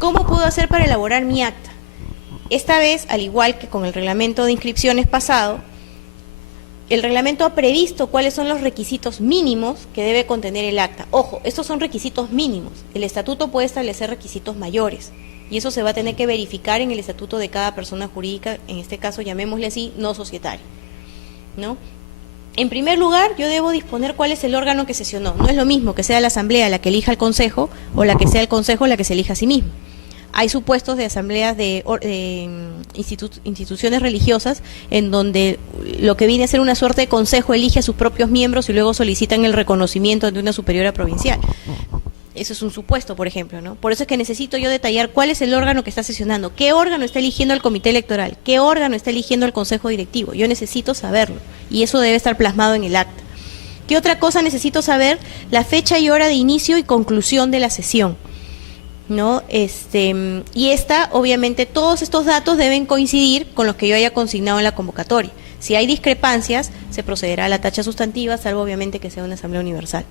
¿Cómo puedo hacer para elaborar mi acta? Esta vez, al igual que con el reglamento de inscripciones pasado, el reglamento ha previsto cuáles son los requisitos mínimos que debe contener el acta. Ojo, estos son requisitos mínimos. El estatuto puede establecer requisitos mayores y eso se va a tener que verificar en el estatuto de cada persona jurídica, en este caso llamémosle así, no societaria, ¿no? En primer lugar, yo debo disponer cuál es el órgano que sesionó. No es lo mismo que sea la asamblea la que elija el consejo o la que sea el consejo la que se elija a sí mismo. Hay supuestos de asambleas de instituciones religiosas en donde lo que viene a ser una suerte de consejo elige a sus propios miembros y luego solicitan el reconocimiento de una superiora provincial. Eso es un supuesto, por ejemplo, ¿no? Por eso es que necesito yo detallar cuál es el órgano que está sesionando, qué órgano está eligiendo el comité electoral, qué órgano está eligiendo el consejo directivo. Yo necesito saberlo y eso debe estar plasmado en el acta. ¿Qué otra cosa necesito saber? La fecha y hora de inicio y conclusión de la sesión, ¿no? Y obviamente, todos estos datos deben coincidir con los que yo haya consignado en la convocatoria. Si hay discrepancias, se procederá a la tacha sustantiva, salvo obviamente que sea una asamblea universal.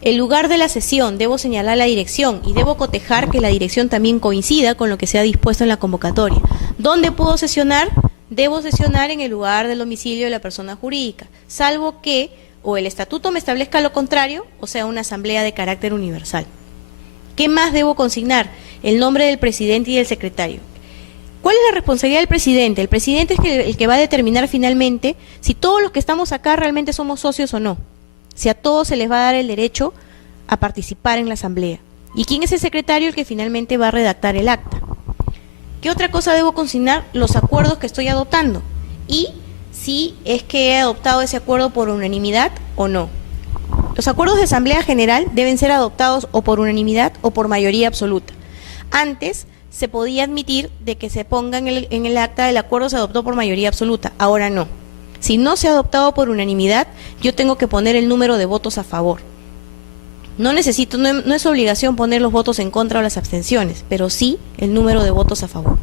El lugar de la sesión, debo señalar la dirección y debo cotejar que la dirección también coincida con lo que se ha dispuesto en la convocatoria. ¿Dónde puedo sesionar? Debo sesionar en el lugar del domicilio de la persona jurídica, salvo que o el estatuto me establezca lo contrario, o sea, una asamblea de carácter universal. ¿Qué más debo consignar? El nombre del presidente y del secretario. ¿Cuál es la responsabilidad del presidente? El presidente es el que va a determinar finalmente si todos los que estamos acá realmente somos socios o no. Si a todos se les va a dar el derecho a participar en la asamblea. ¿Y quién es el secretario? El que finalmente va a redactar el acta. ¿Qué otra cosa debo consignar? Los acuerdos que estoy adoptando. Y si es que he adoptado ese acuerdo por unanimidad o no. Los acuerdos de asamblea general deben ser adoptados o por unanimidad o por mayoría absoluta. Antes se podía admitir de que se ponga en el acta el acuerdo se adoptó por mayoría absoluta, ahora no. Si no se ha adoptado por unanimidad, yo tengo que poner el número de votos a favor. No es obligación poner los votos en contra o las abstenciones, pero sí el número de votos a favor.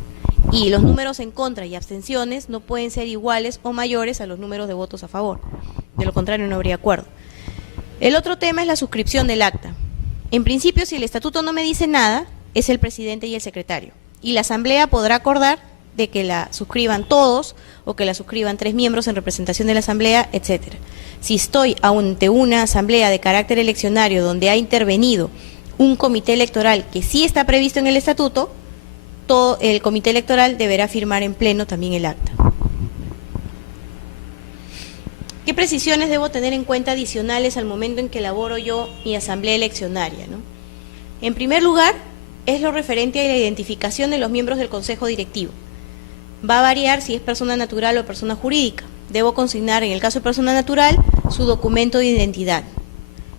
Y los números en contra y abstenciones no pueden ser iguales o mayores a los números de votos a favor. De lo contrario no habría acuerdo. El otro tema es la suscripción del acta. En principio, si el estatuto no me dice nada, es el presidente y el secretario. Y la asamblea podrá acordar de que la suscriban todos o que la suscriban 3 miembros en representación de la asamblea, etcétera. Si estoy ante una asamblea de carácter eleccionario donde ha intervenido un comité electoral que sí está previsto en el estatuto, todo el comité electoral deberá firmar en pleno también el acta. ¿Qué precisiones debo tener en cuenta adicionales al momento en que elaboro yo mi asamblea eleccionaria, ¿no? En primer lugar, es lo referente a la identificación de los miembros del consejo directivo. Va a variar si es persona natural o persona jurídica. Debo consignar, en el caso de persona natural, su documento de identidad.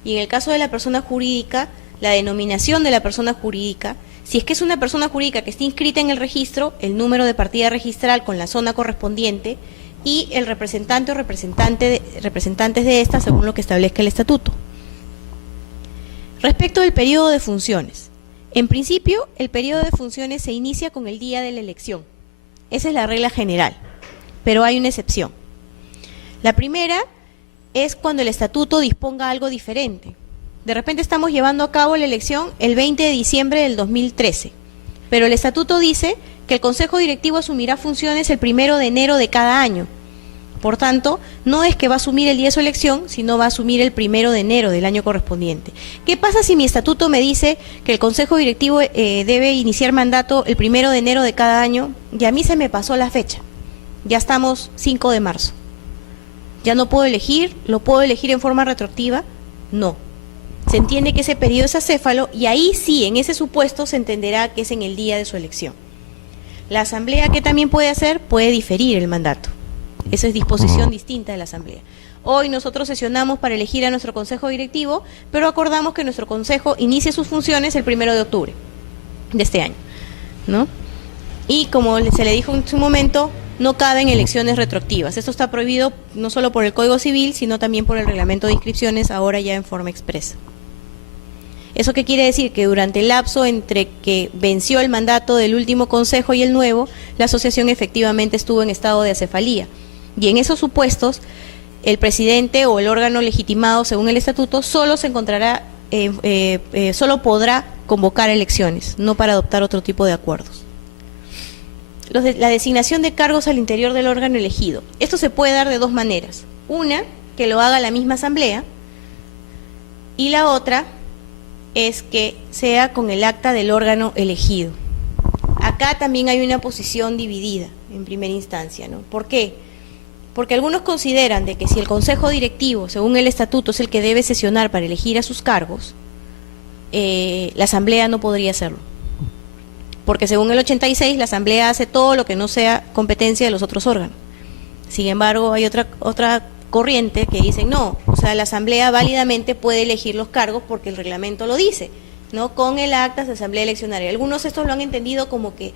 Y en el caso de la persona jurídica, la denominación de la persona jurídica. Si es que es una persona jurídica que esté inscrita en el registro, el número de partida registral con la zona correspondiente, y el representante o representantes de esta según lo que establezca el estatuto. Respecto del periodo de funciones. En principio, el periodo de funciones se inicia con el día de la elección. Esa es la regla general, pero hay una excepción. La primera es cuando el estatuto disponga algo diferente. De repente estamos llevando a cabo la elección el 20 de diciembre del 2013, pero el estatuto dice que el Consejo Directivo asumirá funciones el 1 de enero de cada año. Por tanto, no es que va a asumir el día de su elección, sino va a asumir el 1 de enero del año correspondiente. ¿Qué pasa si mi estatuto me dice que el Consejo Directivo debe iniciar mandato el 1 de enero de cada año? Y a mí se me pasó la fecha. Ya estamos 5 de marzo. ¿Ya no puedo elegir? ¿Lo puedo elegir en forma retroactiva? No. Se entiende que ese periodo es acéfalo y ahí sí, en ese supuesto, se entenderá que es en el día de su elección. La Asamblea, ¿qué también puede hacer? Puede diferir el mandato. Esa es disposición distinta de la Asamblea. Hoy nosotros sesionamos para elegir a nuestro Consejo Directivo, pero acordamos que nuestro Consejo inicie sus funciones el 1 de octubre de este año, ¿no? Y como se le dijo en su momento, no caben elecciones retroactivas. Esto está prohibido no solo por el Código Civil, sino también por el Reglamento de Inscripciones, ahora ya en forma expresa. ¿Eso qué quiere decir? Que durante el lapso entre que venció el mandato del último Consejo y el nuevo, la asociación efectivamente estuvo en estado de acefalía. Y en esos supuestos, el presidente o el órgano legitimado según el estatuto solo se encontrará, solo podrá convocar elecciones, no para adoptar otro tipo de acuerdos. La designación de cargos al interior del órgano elegido. Esto se puede dar de dos maneras. Una, que lo haga la misma asamblea, y la otra es que sea con el acta del órgano elegido. Acá también hay una posición dividida en primera instancia, ¿no? ¿Por qué? Porque algunos consideran de que si el Consejo Directivo, según el estatuto, es el que debe sesionar para elegir a sus cargos, la Asamblea no podría hacerlo. Porque según el 86, la Asamblea hace todo lo que no sea competencia de los otros órganos. Sin embargo, hay otra corriente que dicen no, o sea, la Asamblea válidamente puede elegir los cargos porque el reglamento lo dice, ¿no? Con el acta de Asamblea Eleccionaria. Algunos estos lo han entendido como que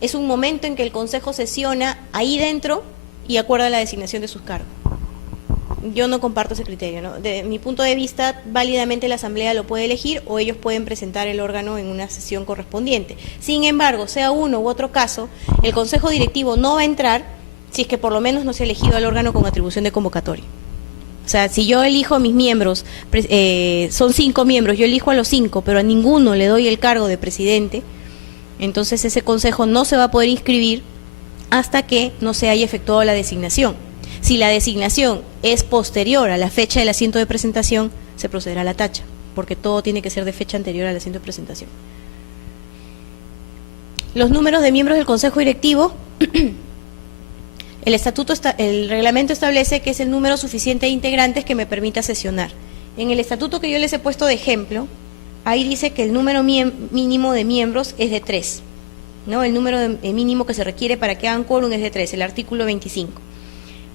es un momento en que el Consejo sesiona ahí dentro y acuerda la designación de sus cargos. Yo no comparto ese criterio, ¿no? De mi punto de vista, válidamente la Asamblea lo puede elegir o ellos pueden presentar el órgano en una sesión correspondiente. Sin embargo, sea uno u otro caso, el Consejo Directivo no va a entrar si es que por lo menos no se ha elegido al órgano con atribución de convocatoria. O sea, si yo elijo a mis miembros, son 5 miembros, yo elijo a los 5, pero a ninguno le doy el cargo de presidente, entonces ese consejo no se va a poder inscribir hasta que no se haya efectuado la designación. Si la designación es posterior a la fecha del asiento de presentación, se procederá a la tacha, porque todo tiene que ser de fecha anterior al asiento de presentación. Los números de miembros del Consejo Directivo, el reglamento establece que es el número suficiente de integrantes que me permita sesionar. En el estatuto que yo les he puesto de ejemplo, ahí dice que el número mínimo de miembros es de 3. ¿No? El número mínimo que se requiere para que hagan quórum es de 3, el artículo 25.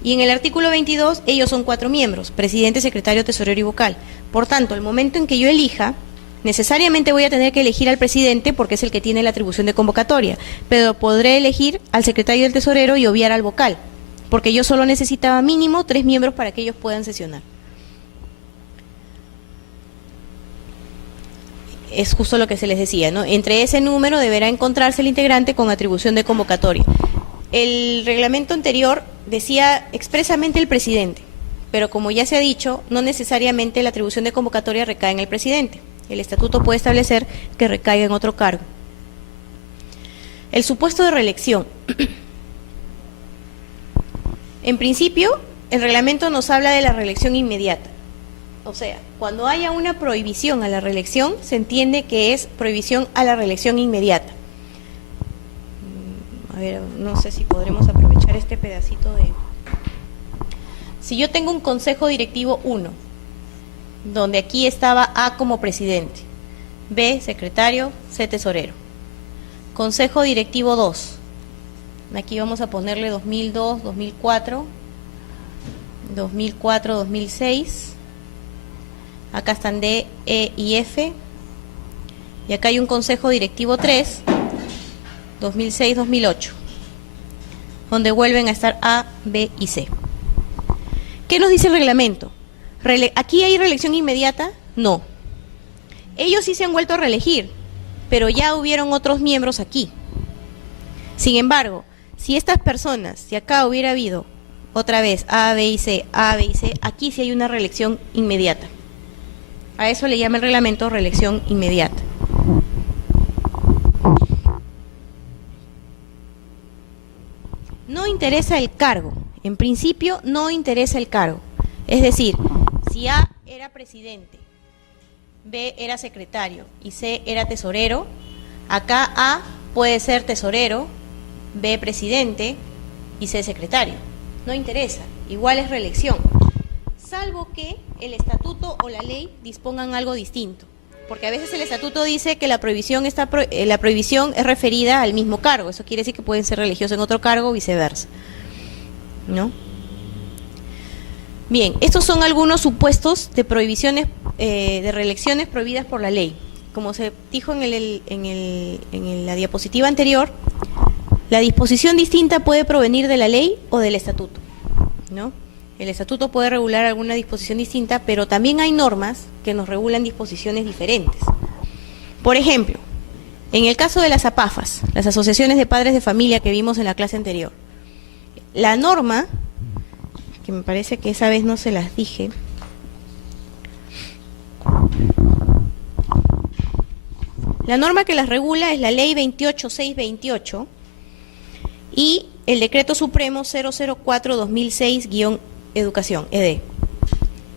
Y en el artículo 22, ellos son 4 miembros, presidente, secretario, tesorero y vocal. Por tanto, el momento en que yo elija, necesariamente voy a tener que elegir al presidente porque es el que tiene la atribución de convocatoria, pero podré elegir al secretario y al tesorero y obviar al vocal, porque yo solo necesitaba mínimo 3 miembros para que ellos puedan sesionar. Es justo lo que se les decía, ¿no? Entre ese número deberá encontrarse el integrante con atribución de convocatoria. El reglamento anterior decía expresamente el presidente, pero como ya se ha dicho, no necesariamente la atribución de convocatoria recae en el presidente. El estatuto puede establecer que recaiga en otro cargo. El supuesto de reelección. En principio, el reglamento nos habla de la reelección inmediata. O sea, cuando haya una prohibición a la reelección, se entiende que es prohibición a la reelección inmediata. A ver, no sé si podremos aprovechar este pedacito de... Si yo tengo un Consejo Directivo 1, donde aquí estaba A como presidente, B secretario, C tesorero. Consejo Directivo 2, aquí vamos a ponerle 2002, 2004, 2004, 2006... Acá están D, E y F. Y acá hay un Consejo Directivo 3, 2006-2008. donde vuelven a estar A, B y C. ¿Qué nos dice el reglamento? ¿Aquí hay reelección inmediata? No. Ellos sí se han vuelto a reelegir, pero ya hubieron otros miembros aquí. Sin embargo, si estas personas, si acá hubiera habido otra vez A, B y C, A, B y C, aquí sí hay una reelección inmediata. A eso le llama el reglamento reelección inmediata. No interesa el cargo. En principio no interesa el cargo. Es decir, si A era presidente, B era secretario y C era tesorero, acá A puede ser tesorero, B presidente y C secretario. No interesa, igual es reelección, salvo que el estatuto o la ley dispongan algo distinto, porque a veces el estatuto dice que la prohibición es referida al mismo cargo. Eso quiere decir que pueden ser reelegidos en otro cargo o viceversa, ¿no? Bien, estos son algunos supuestos de prohibiciones de reelecciones prohibidas por la ley. Como se dijo en la diapositiva anterior, la disposición distinta puede provenir de la ley o del estatuto, ¿no? El estatuto puede regular alguna disposición distinta, pero también hay normas que nos regulan disposiciones diferentes. Por ejemplo, en el caso de las APAFAS, las asociaciones de padres de familia que vimos en la clase anterior, la norma, que me parece que esa vez no se las dije, la norma que las regula es la ley 28628 y el decreto supremo 004-2006-educación, ED.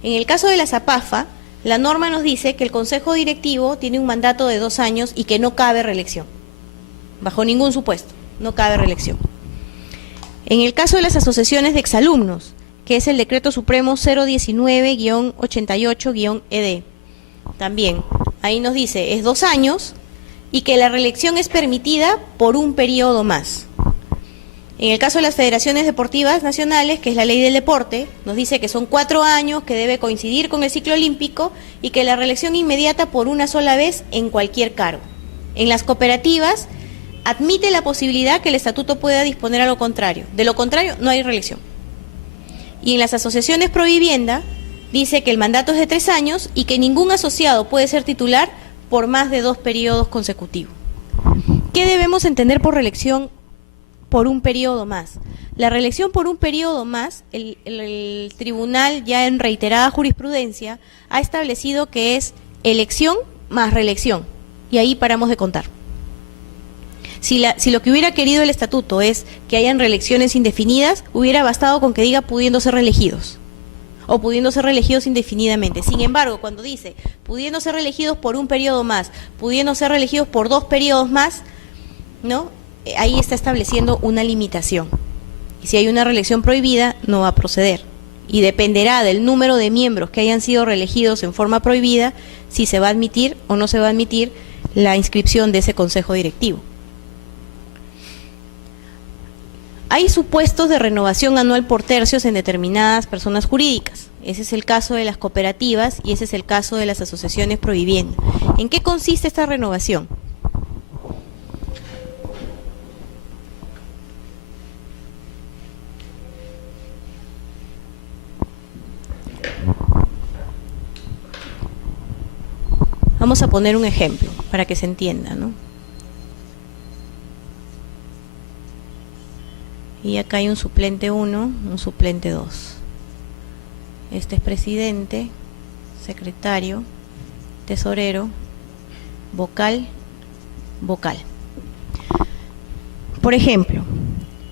En el caso de la ZAPAFA, la norma nos dice que el consejo directivo tiene un mandato de 2 años y que no cabe reelección. Bajo ningún supuesto, no cabe reelección. En el caso de las asociaciones de exalumnos, que es el decreto supremo 019-88-ED, también, ahí nos dice, es 2 años y que la reelección es permitida por un periodo más. En el caso de las federaciones deportivas nacionales, que es la ley del deporte, nos dice que son 4 años, que debe coincidir con el ciclo olímpico y que la reelección inmediata por una sola vez en cualquier cargo. En las cooperativas admite la posibilidad que el estatuto pueda disponer a lo contrario. De lo contrario, no hay reelección. Y en las asociaciones pro vivienda dice que el mandato es de 3 años y que ningún asociado puede ser titular por más de 2 periodos consecutivos. ¿Qué debemos entender por reelección por un periodo más? La reelección por un periodo más, el tribunal ya en reiterada jurisprudencia ha establecido que es elección más reelección, y ahí paramos de contar. Si lo que hubiera querido el estatuto es que hayan reelecciones indefinidas, hubiera bastado con que diga pudiendo ser reelegidos, o pudiendo ser reelegidos indefinidamente. Sin embargo, cuando dice pudiendo ser reelegidos por un periodo más, pudiendo ser reelegidos por 2 periodos más, ¿no? Ahí está estableciendo una limitación. Y si hay una reelección prohibida, no va a proceder. Y dependerá del número de miembros que hayan sido reelegidos en forma prohibida, si se va a admitir o no se va a admitir la inscripción de ese consejo directivo. Hay supuestos de renovación anual por tercios en determinadas personas jurídicas. Ese es el caso de las cooperativas y ese es el caso de las asociaciones pro vivienda. ¿En qué consiste esta renovación? Vamos a poner un ejemplo para que se entienda, ¿no? Y acá hay un suplente 1, un suplente 2. Este es presidente, secretario, tesorero, vocal, vocal. Por ejemplo,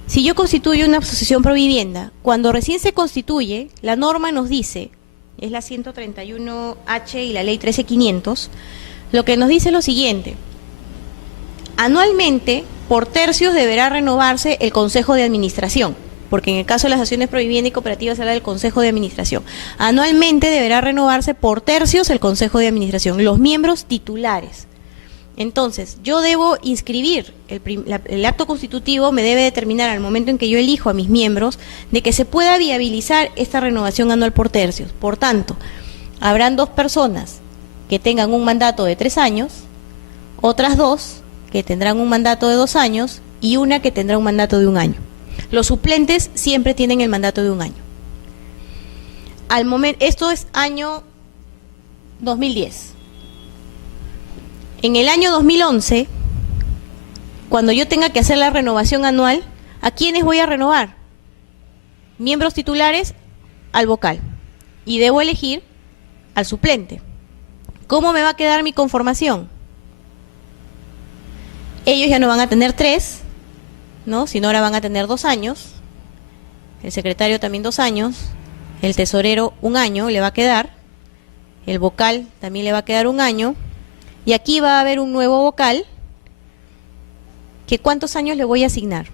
si yo constituyo una asociación provivienda, cuando recién se constituye, la norma nos dice, es la 131H y la ley 13500, lo que nos dice es lo siguiente: anualmente, por tercios deberá renovarse el Consejo de Administración, porque en el caso de las acciones provivienda y cooperativas se habla del Consejo de Administración. Anualmente deberá renovarse por tercios el Consejo de Administración, los miembros titulares. Entonces, yo debo inscribir, el acto constitutivo me debe determinar al momento en que yo elijo a mis miembros de que se pueda viabilizar esta renovación anual por tercios. Por tanto, habrán 2 personas que tengan un mandato de 3 años, otras 2 que tendrán un mandato de 2 años y una que tendrá un mandato de 1 año. Los suplentes siempre tienen el mandato de un año. Al momento, esto es año 2010. En el año 2011, cuando yo tenga que hacer la renovación anual, ¿a quiénes voy a renovar? Miembros titulares al vocal. Y debo elegir al suplente. ¿Cómo me va a quedar mi conformación? Ellos ya no van a tener 3, ¿no? Sino ahora van a tener 2 años. El secretario también 2 años. El tesorero 1 año le va a quedar. El vocal también le va a quedar 1 año. Y aquí va a haber un nuevo vocal. ¿Que cuántos años le voy a asignar?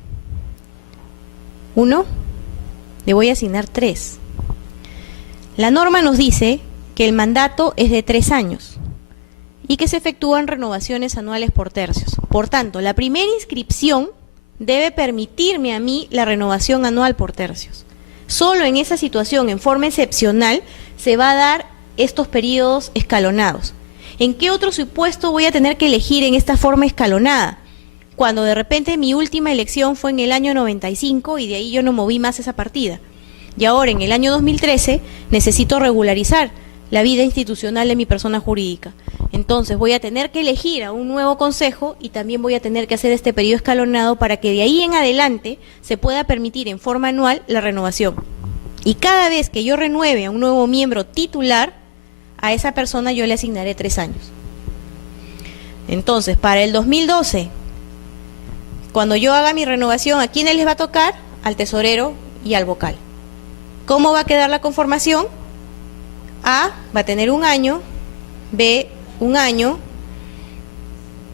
1. Le voy a asignar 3. La norma nos dice que el mandato es de 3 años y que se efectúan renovaciones anuales por tercios. Por tanto, la primera inscripción debe permitirme a mí la renovación anual por tercios. Solo en esa situación, en forma excepcional, se va a dar estos periodos escalonados. ¿En qué otro supuesto voy a tener que elegir en esta forma escalonada? Cuando de repente mi última elección fue en el año 95 y de ahí yo no moví más esa partida. Y ahora en el año 2013 necesito regularizar la vida institucional de mi persona jurídica. Entonces voy a tener que elegir a un nuevo consejo y también voy a tener que hacer este periodo escalonado para que de ahí en adelante se pueda permitir en forma anual la renovación. Y cada vez que yo renueve a un nuevo miembro titular, a esa persona yo le asignaré 3 años. Entonces, para el 2012, cuando yo haga mi renovación, ¿a quiénes les va a tocar? Al tesorero y al vocal. ¿Cómo va a quedar la conformación? A va a tener 1 año, B 1 año,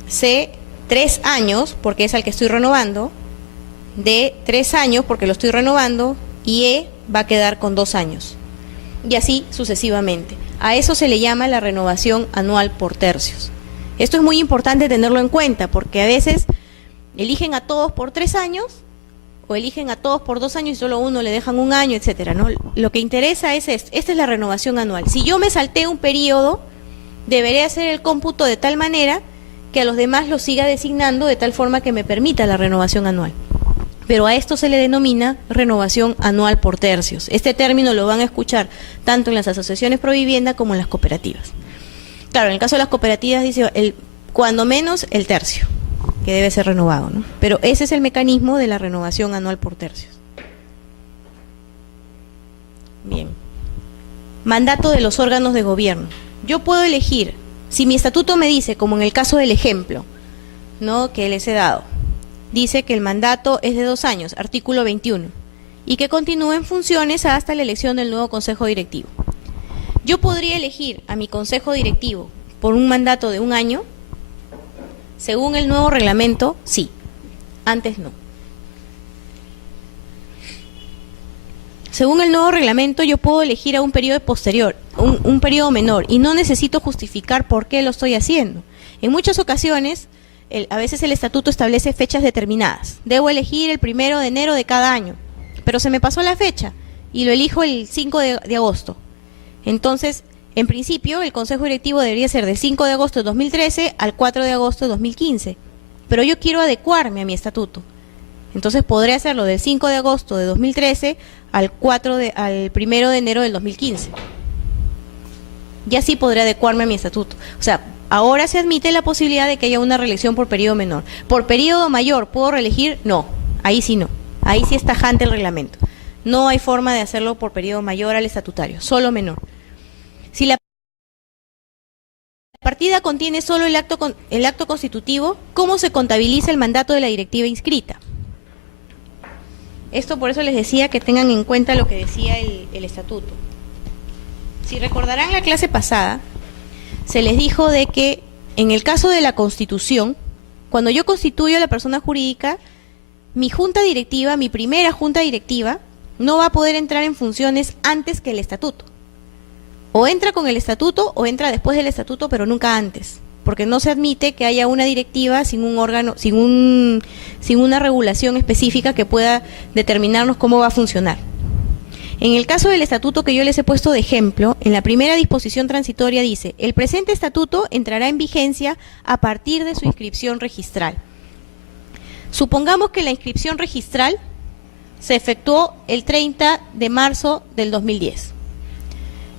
C 3 años, porque es al que estoy renovando, D 3 años, porque lo estoy renovando, y E va a quedar con 2 años. Y así sucesivamente. A eso se le llama la renovación anual por tercios. Esto es muy importante tenerlo en cuenta, porque a veces eligen a todos por 3 años, o eligen a todos por 2 años y solo a uno le dejan 1 año, etcétera, ¿no? Lo que interesa es esto. Esta es la renovación anual. Si yo me salté un periodo, deberé hacer el cómputo de tal manera que a los demás los siga designando de tal forma que me permita la renovación anual. Pero a esto se le denomina renovación anual por tercios. Este término lo van a escuchar tanto en las asociaciones pro vivienda como en las cooperativas. Claro, en el caso de las cooperativas dice cuando menos el tercio, que debe ser renovado, ¿no? Pero ese es el mecanismo de la renovación anual por tercios. Bien. Mandato de los órganos de gobierno. Yo puedo elegir, si mi estatuto me dice, como en el caso del ejemplo, ¿no?, que les he dado, dice que el mandato es de 2 años, artículo 21, y que continúe en funciones hasta la elección del nuevo consejo directivo. Yo podría elegir a mi consejo directivo por un mandato de 1 año, según el nuevo reglamento, sí, antes no. Según el nuevo reglamento, yo puedo elegir a un periodo posterior, un periodo menor, y no necesito justificar por qué lo estoy haciendo. En muchas ocasiones, a veces el estatuto establece fechas determinadas. Debo elegir el 1 de enero de cada año, pero se me pasó la fecha y lo elijo el 5 de agosto. Entonces, en principio, el consejo directivo debería ser del 5 de agosto de 2013 al 4 de agosto de 2015, pero yo quiero adecuarme a mi estatuto. Entonces podré hacerlo del 5 de agosto de 2013 al 1 de enero del 2015. Y así podré adecuarme a mi estatuto. O sea, ahora se admite la posibilidad de que haya una reelección por periodo menor. ¿Por periodo mayor puedo reelegir? No, ahí sí no. Ahí sí es tajante el reglamento. No hay forma de hacerlo por periodo mayor al estatutario, solo menor. Si la partida contiene solo el acto constitutivo, ¿cómo se contabiliza el mandato de la directiva inscrita? Esto por eso les decía que tengan en cuenta lo que decía el estatuto. Si recordarán la clase pasada, se les dijo de que en el caso de la constitución, cuando yo constituyo a la persona jurídica, mi junta directiva, mi primera junta directiva, no va a poder entrar en funciones antes que el estatuto. O entra con el estatuto o entra después del estatuto, pero nunca antes, porque no se admite que haya una directiva sin un órgano, sin una regulación específica que pueda determinarnos cómo va a funcionar. En el caso del estatuto que yo les he puesto de ejemplo, en la primera disposición transitoria dice: el presente estatuto entrará en vigencia a partir de su inscripción registral. Supongamos que la inscripción registral se efectuó el 30 de marzo del 2010.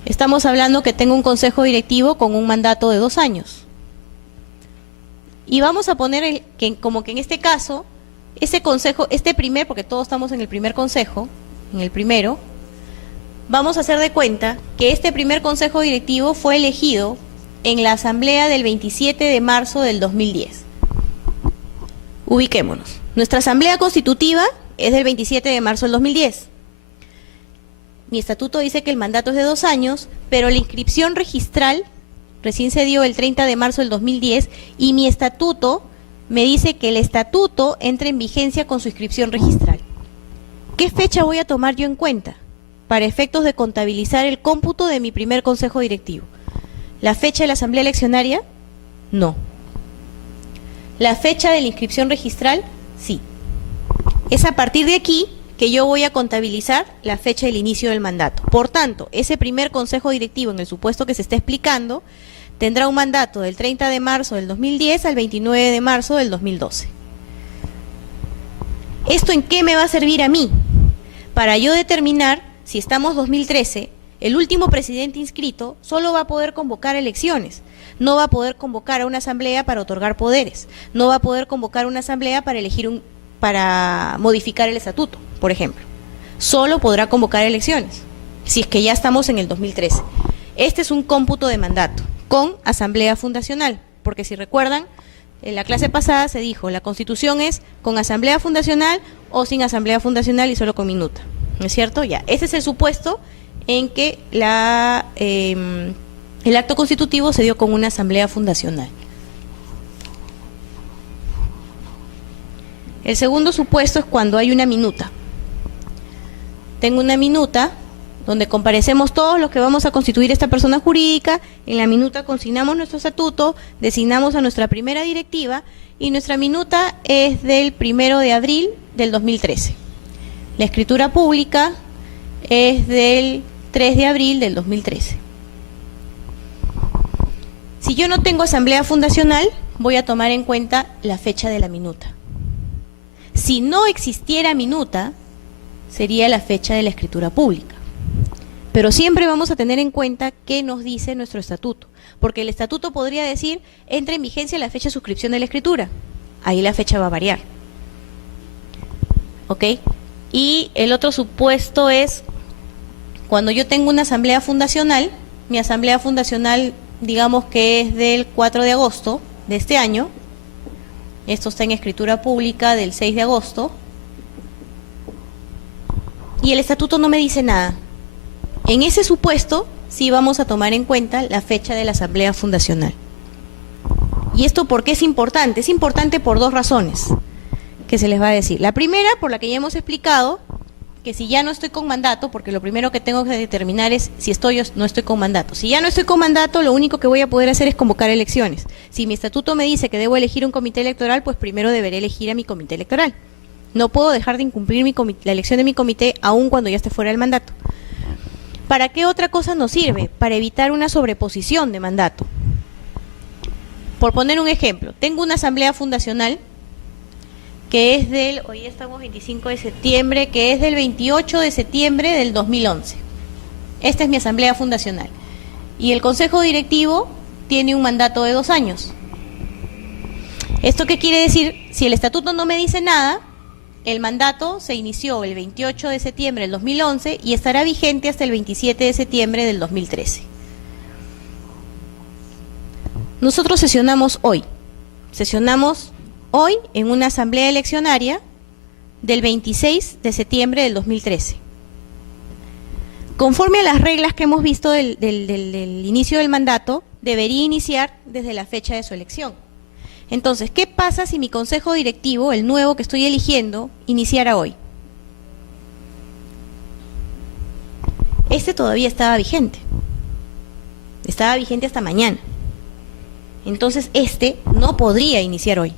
Estamos hablando que tengo un consejo directivo con un mandato de 2 años. Y vamos a poner como que en este caso, ese consejo, porque todos estamos en el primer consejo, en el primero, vamos a hacer de cuenta que este primer consejo directivo fue elegido en la asamblea del 27 de marzo del 2010. Ubiquémonos. Nuestra asamblea constitutiva es del 27 de marzo del 2010. Mi estatuto dice que el mandato es de 2 años, pero la inscripción registral recién se dio el 30 de marzo del 2010 y mi estatuto me dice que el estatuto entra en vigencia con su inscripción registral. ¿Qué fecha voy a tomar yo en cuenta para efectos de contabilizar el cómputo de mi primer consejo directivo? ¿La fecha de la asamblea eleccionaria? No. ¿La fecha de la inscripción registral? Sí. Es a partir de aquí que yo voy a contabilizar la fecha del inicio del mandato. Por tanto, ese primer consejo directivo, en el supuesto que se está explicando, tendrá un mandato del 30 de marzo del 2010 al 29 de marzo del 2012. ¿Esto en qué me va a servir a mí? Para yo determinar, si estamos 2013, el último presidente inscrito solo va a poder convocar elecciones, no va a poder convocar a una asamblea para otorgar poderes, no va a poder convocar una asamblea para para modificar el estatuto, por ejemplo. Solo podrá convocar elecciones, si es que ya estamos en el 2013. Este es un cómputo de mandato con asamblea fundacional, porque si recuerdan, en la clase pasada se dijo, la Constitución es con asamblea fundacional o sin asamblea fundacional y solo con minuta, ¿no es cierto? Ya, ese es el supuesto en que el acto constitutivo se dio con una asamblea fundacional. El segundo supuesto es cuando hay una minuta. Tengo una minuta donde comparecemos todos los que vamos a constituir esta persona jurídica. En la minuta consignamos nuestro estatuto, designamos a nuestra primera directiva y nuestra minuta es del 1 de abril del 2013. La escritura pública es del 3 de abril del 2013. Si yo no tengo asamblea fundacional, voy a tomar en cuenta la fecha de la minuta. Si no existiera minuta, sería la fecha de la escritura pública. Pero siempre vamos a tener en cuenta qué nos dice nuestro estatuto, porque el estatuto podría decir, entra en vigencia la fecha de suscripción de la escritura. Ahí la fecha va a variar. ¿Ok? Y el otro supuesto es, cuando yo tengo una asamblea fundacional, mi asamblea fundacional, digamos que es del 4 de agosto de este año, esto está en escritura pública del 6 de agosto, y el estatuto no me dice nada. En ese supuesto, sí vamos a tomar en cuenta la fecha de la asamblea fundacional. ¿Y esto por qué es importante? Es importante por 2 razones que se les va a decir. La primera, por la que ya hemos explicado, que si ya no estoy con mandato, porque lo primero que tengo que determinar es si estoy o no estoy con mandato. Si ya no estoy con mandato, lo único que voy a poder hacer es convocar elecciones. Si mi estatuto me dice que debo elegir un comité electoral, pues primero deberé elegir a mi comité electoral. No puedo dejar de incumplir la elección de mi comité aun cuando ya esté fuera del mandato. ¿Para qué otra cosa nos sirve? Para evitar una sobreposición de mandato. Por poner un ejemplo, tengo una asamblea fundacional que es hoy estamos 25 de septiembre, que es del 28 de septiembre del 2011. Esta es mi asamblea fundacional. Y el consejo directivo tiene un mandato de 2 años. ¿Esto qué quiere decir? Si el estatuto no me dice nada, el mandato se inició el 28 de septiembre del 2011 y estará vigente hasta el 27 de septiembre del 2013. Nosotros sesionamos hoy en una asamblea eleccionaria del 26 de septiembre del 2013. Conforme a las reglas que hemos visto del inicio del mandato, debería iniciar desde la fecha de su elección. Entonces, ¿qué pasa si mi consejo directivo, el nuevo que estoy eligiendo, iniciara hoy? Este todavía estaba vigente hasta mañana. Entonces, este no podría iniciar hoy.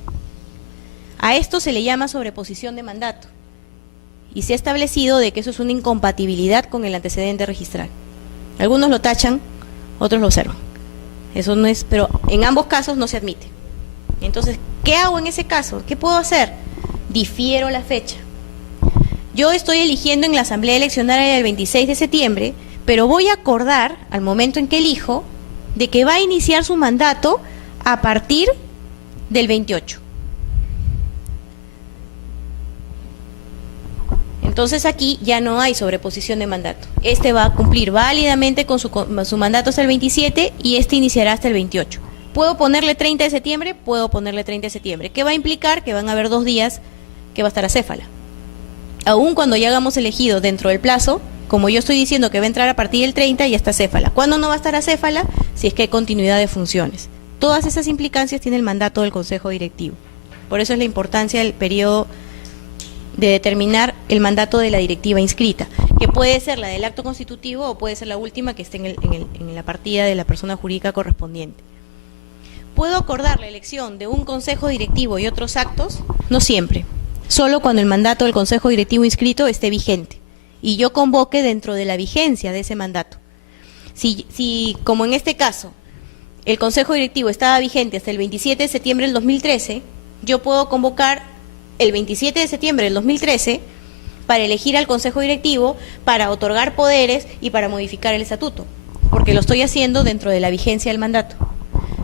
A esto se le llama sobreposición de mandato y se ha establecido de que eso es una incompatibilidad con el antecedente registral. Algunos lo tachan, otros lo observan. Eso no es, pero en ambos casos no se admite. Entonces, ¿qué hago en ese caso? ¿Qué puedo hacer? Difiero la fecha. yo estoy eligiendo en la asamblea eleccionaria del 26 de septiembre, pero voy a acordar, al momento en que elijo, de que va a iniciar su mandato a partir del 28. Entonces aquí ya no hay sobreposición de mandato. Este va a cumplir válidamente con su mandato hasta el 27 y este iniciará hasta el 28. ¿Puedo ponerle 30 de septiembre? Puedo ponerle 30 de septiembre. ¿Qué va a implicar? Que van a haber 2 días que va a estar acéfala. Aún cuando ya hayamos elegido dentro del plazo, como yo estoy diciendo que va a entrar a partir del 30, ya está acéfala. ¿Cuándo no va a estar acéfala? Si es que hay continuidad de funciones. Todas esas implicancias tiene el mandato del Consejo Directivo. Por eso es la importancia del periodo de determinar el mandato de la directiva inscrita, que puede ser la del acto constitutivo o puede ser la última que esté en la partida de la persona jurídica correspondiente. ¿Puedo acordar la elección de un consejo directivo y otros actos? No siempre, solo cuando el mandato del consejo directivo inscrito esté vigente y yo convoque dentro de la vigencia de ese mandato. Si como en este caso, el consejo directivo estaba vigente hasta el 27 de septiembre del 2013, yo puedo convocar el 27 de septiembre del 2013 para elegir al consejo directivo, para otorgar poderes y para modificar el estatuto, porque lo estoy haciendo dentro de la vigencia del mandato.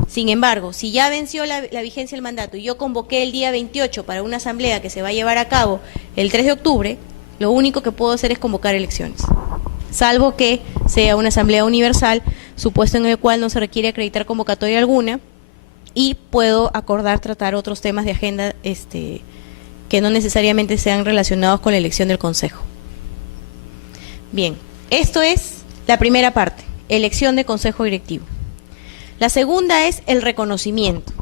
Sin embargo, si ya venció la vigencia del mandato y yo convoqué el día 28 para una asamblea que se va a llevar a cabo el 3 de octubre, lo único que puedo hacer es convocar elecciones, salvo que sea una asamblea universal, supuesto en el cual no se requiere acreditar convocatoria alguna, y puedo acordar tratar otros temas de agenda que no necesariamente sean relacionados con la elección del Consejo. Bien, esto es la primera parte, elección de Consejo Directivo. La segunda es el reconocimiento.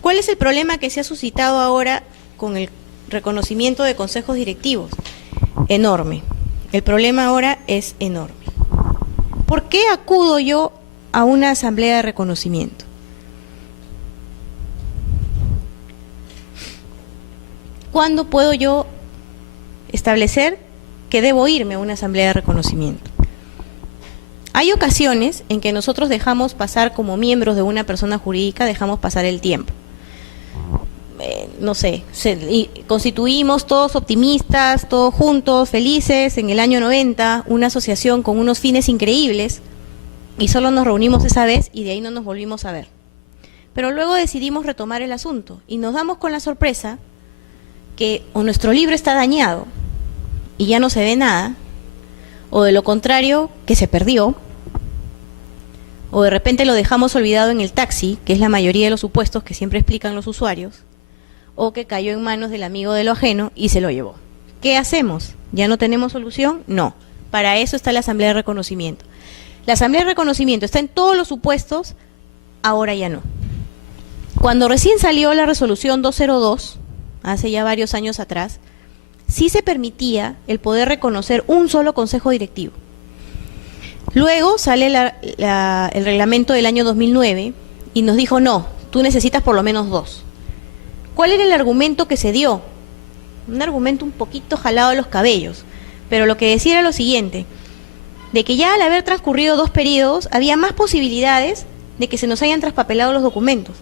¿Cuál es el problema que se ha suscitado ahora con el reconocimiento de consejos directivos? Enorme. El problema ahora es enorme. ¿Por qué acudo yo a una asamblea de reconocimiento? ¿Cuándo puedo yo establecer que debo irme a una asamblea de reconocimiento? Hay ocasiones en que nosotros dejamos pasar, como miembros de una persona jurídica, dejamos pasar el tiempo. No sé, constituimos todos optimistas, todos juntos, felices, en el año 90, una asociación con unos fines increíbles, y solo nos reunimos esa vez y de ahí no nos volvimos a ver. Pero luego decidimos retomar el asunto y nos damos con la sorpresa que o nuestro libro está dañado y ya no se ve nada, o de lo contrario, que se perdió, o de repente lo dejamos olvidado en el taxi, que es la mayoría de los supuestos que siempre explican los usuarios, o que cayó en manos del amigo de lo ajeno y se lo llevó. ¿Qué hacemos? ¿Ya no tenemos solución? No. Para eso está la asamblea de reconocimiento. La asamblea de reconocimiento está en todos los supuestos, ahora ya no. Cuando recién salió la resolución 202, hace ya varios años atrás, sí se permitía el poder reconocer un solo consejo directivo. Luego sale el reglamento del año 2009 y nos dijo, no, tú necesitas por lo menos 2. ¿Cuál era el argumento que se dio? Un argumento un poquito jalado de los cabellos, pero lo que decía era lo siguiente, de que ya al haber transcurrido 2 periodos había más posibilidades de que se nos hayan traspapelado los documentos.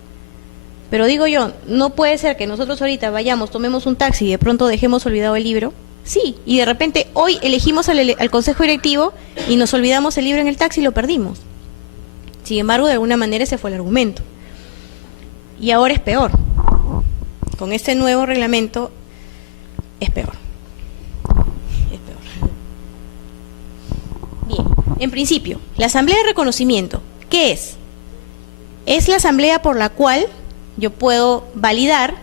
Pero digo yo, no puede ser que nosotros ahorita vayamos, tomemos un taxi y de pronto dejemos olvidado el libro. Sí, y de repente hoy elegimos al consejo directivo y nos olvidamos el libro en el taxi y lo perdimos. Sin embargo, de alguna manera ese fue el argumento. Y ahora es peor. Con este nuevo reglamento es peor. Es peor. Bien, en principio, la asamblea de reconocimiento, ¿qué es? Es la asamblea por la cual yo puedo validar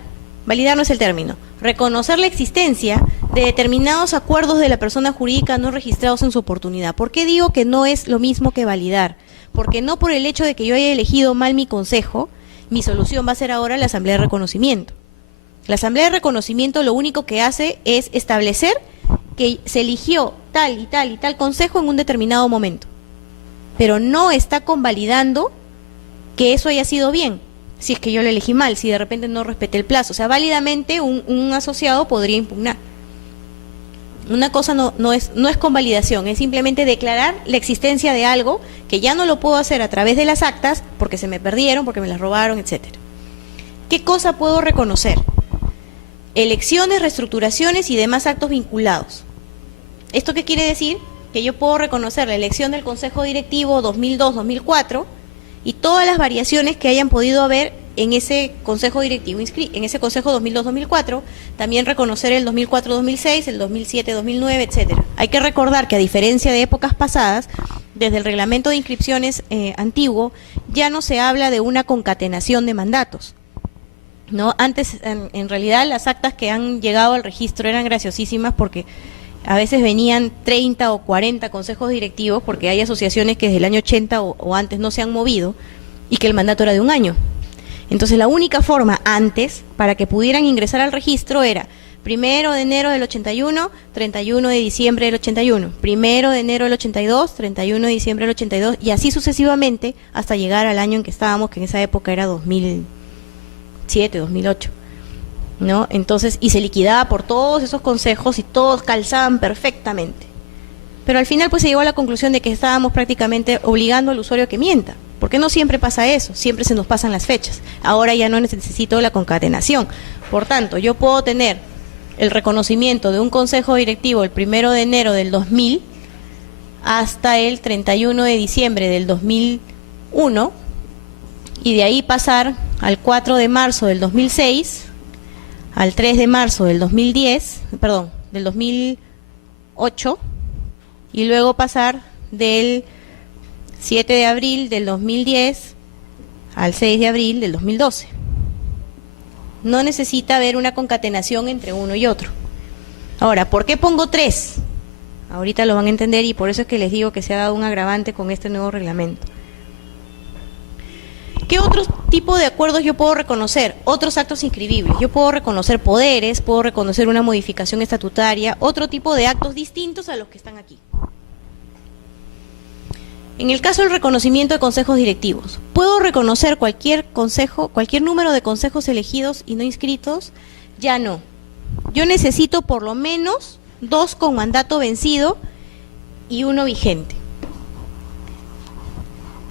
no es el término, reconocer la existencia de determinados acuerdos de la persona jurídica no registrados en su oportunidad. ¿Por qué digo que no es lo mismo que validar? Porque no por el hecho de que yo haya elegido mal mi consejo, mi solución va a ser ahora la asamblea de reconocimiento. La asamblea de reconocimiento lo único que hace es establecer que se eligió tal y tal y tal consejo en un determinado momento, pero no está convalidando que eso haya sido bien. Si es que yo lo elegí mal, si de repente no respeté el plazo. O sea, válidamente un asociado podría impugnar. Una cosa no es convalidación, es simplemente declarar la existencia de algo que ya no lo puedo hacer a través de las actas porque se me perdieron, porque me las robaron, etcétera. ¿Qué cosa puedo reconocer? elecciones, reestructuraciones y demás actos vinculados. ¿Esto qué quiere decir? Que yo puedo reconocer la elección del Consejo Directivo 2002-2004 y todas las variaciones que hayan podido haber en ese Consejo Directivo, en ese Consejo 2002-2004, también reconocer el 2004-2006, el 2007-2009, etcétera. Hay que recordar que a diferencia de épocas pasadas, desde el reglamento de inscripciones antiguo, ya no se habla de una concatenación de mandatos, ¿no? Antes, en realidad, las actas que han llegado al registro eran graciosísimas porque a veces venían 30 o 40 consejos directivos, porque hay asociaciones que desde el año 80 o antes no se han movido, y que el mandato era de un año. Entonces la única forma antes para que pudieran ingresar al registro era 1 de enero del 81, 31 de diciembre del 81, 1 de enero del 82, 31 de diciembre del 82, y así sucesivamente hasta llegar al año en que estábamos, que en esa época era 2007, 2008, ¿no? Entonces, y se liquidaba por todos esos consejos y todos calzaban perfectamente. Pero al final pues se llegó a la conclusión de que estábamos prácticamente obligando al usuario a que mienta. Porque no siempre pasa eso, siempre se nos pasan las fechas. Ahora ya no necesito la concatenación. Por tanto, yo puedo tener el reconocimiento de un consejo directivo el 1 de enero del 2000 hasta el 31 de diciembre del 2001 y de ahí pasar al 4 de marzo del 2006, al 3 de marzo del 2010, perdón, del 2008 y luego pasar del 7 de abril del 2010 al 6 de abril del 2012. No necesita haber una concatenación entre uno y otro. Ahora, ¿por qué pongo 3? Ahorita lo van a entender y por eso es que les digo que se ha dado un agravante con este nuevo reglamento. ¿Qué otro tipo de acuerdos yo puedo reconocer? Otros actos inscribibles. Yo puedo reconocer poderes, puedo reconocer una modificación estatutaria, otro tipo de actos distintos a los que están aquí. En el caso del reconocimiento de consejos directivos, ¿puedo reconocer cualquier consejo, cualquier número de consejos elegidos y no inscritos? Ya no. Yo necesito por lo menos 2 con mandato vencido y 1 vigente.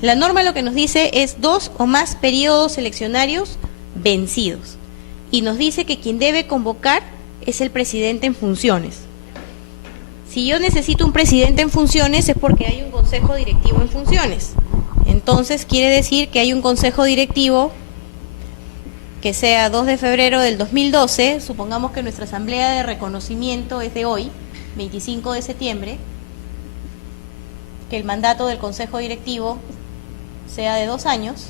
La norma lo que nos dice es 2 o más periodos eleccionarios vencidos. Y nos dice que quien debe convocar es el presidente en funciones. Si yo necesito un presidente en funciones es porque hay un consejo directivo en funciones. Entonces quiere decir que hay un consejo directivo que sea 2 de febrero del 2012, supongamos que nuestra asamblea de reconocimiento es de hoy, 25 de septiembre, que el mandato del consejo directivo sea de 2 años.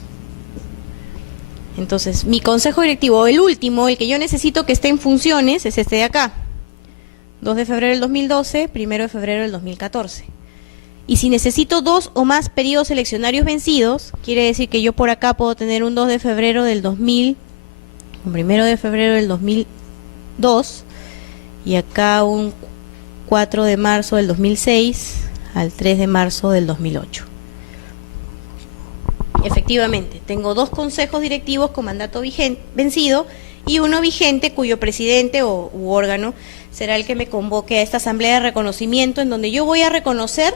Entonces, mi consejo directivo, el último, el que yo necesito que esté en funciones, es este de acá. 2 de febrero del 2012, 1 de febrero del 2014. Y si necesito 2 o más periodos eleccionarios vencidos, quiere decir que yo por acá puedo tener un 2 de febrero del 2000, un 1 de febrero del 2002, y acá un 4 de marzo del 2006 al 3 de marzo del 2008. Efectivamente, tengo 2 consejos directivos con mandato vencido y uno vigente cuyo presidente u órgano será el que me convoque a esta asamblea de reconocimiento en donde yo voy a reconocer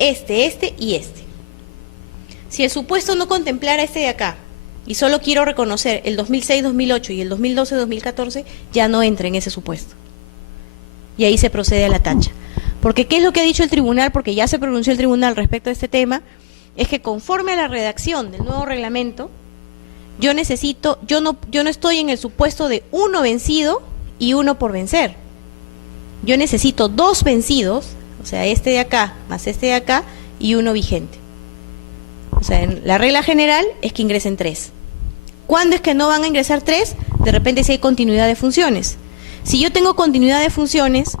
este y este. Si el supuesto no contemplara este de acá y solo quiero reconocer el 2006-2008 y el 2012-2014, ya no entra en ese supuesto. Y ahí se procede a la tacha. Porque ¿qué es lo que ha dicho el tribunal? Porque ya se pronunció el tribunal respecto a este tema, es que conforme a la redacción del nuevo reglamento, yo no estoy en el supuesto de 1 vencido y 1 por vencer. Yo necesito 2 vencidos, o sea, este de acá más este de acá y 1 vigente. O sea, la regla general es que ingresen 3. ¿Cuándo es que no van a ingresar 3? De repente si hay continuidad de funciones. Si yo tengo continuidad de funciones,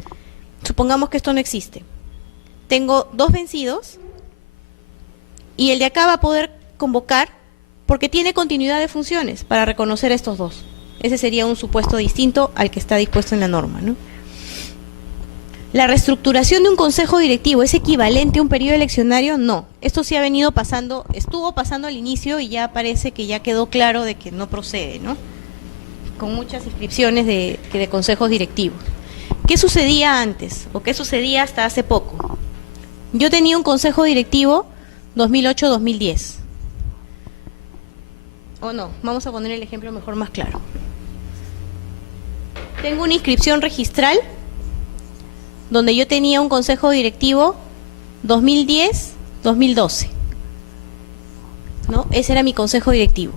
supongamos que esto no existe. Tengo 2 vencidos y el de acá va a poder convocar porque tiene continuidad de funciones para reconocer estos 2. Ese sería un supuesto distinto al que está dispuesto en la norma, ¿no? ¿La reestructuración de un consejo directivo es equivalente a un periodo eleccionario? No. Esto sí ha venido pasando, estuvo pasando al inicio y ya parece que ya quedó claro de que no procede, ¿no? Con muchas inscripciones de consejos directivos. ¿Qué sucedía antes? ¿O qué sucedía hasta hace poco? Yo tenía un consejo directivo 2008-2010. O no, vamos a poner el ejemplo mejor más claro. tengo una inscripción registral donde yo tenía un consejo directivo 2010-2012, ¿no? Ese era mi consejo directivo.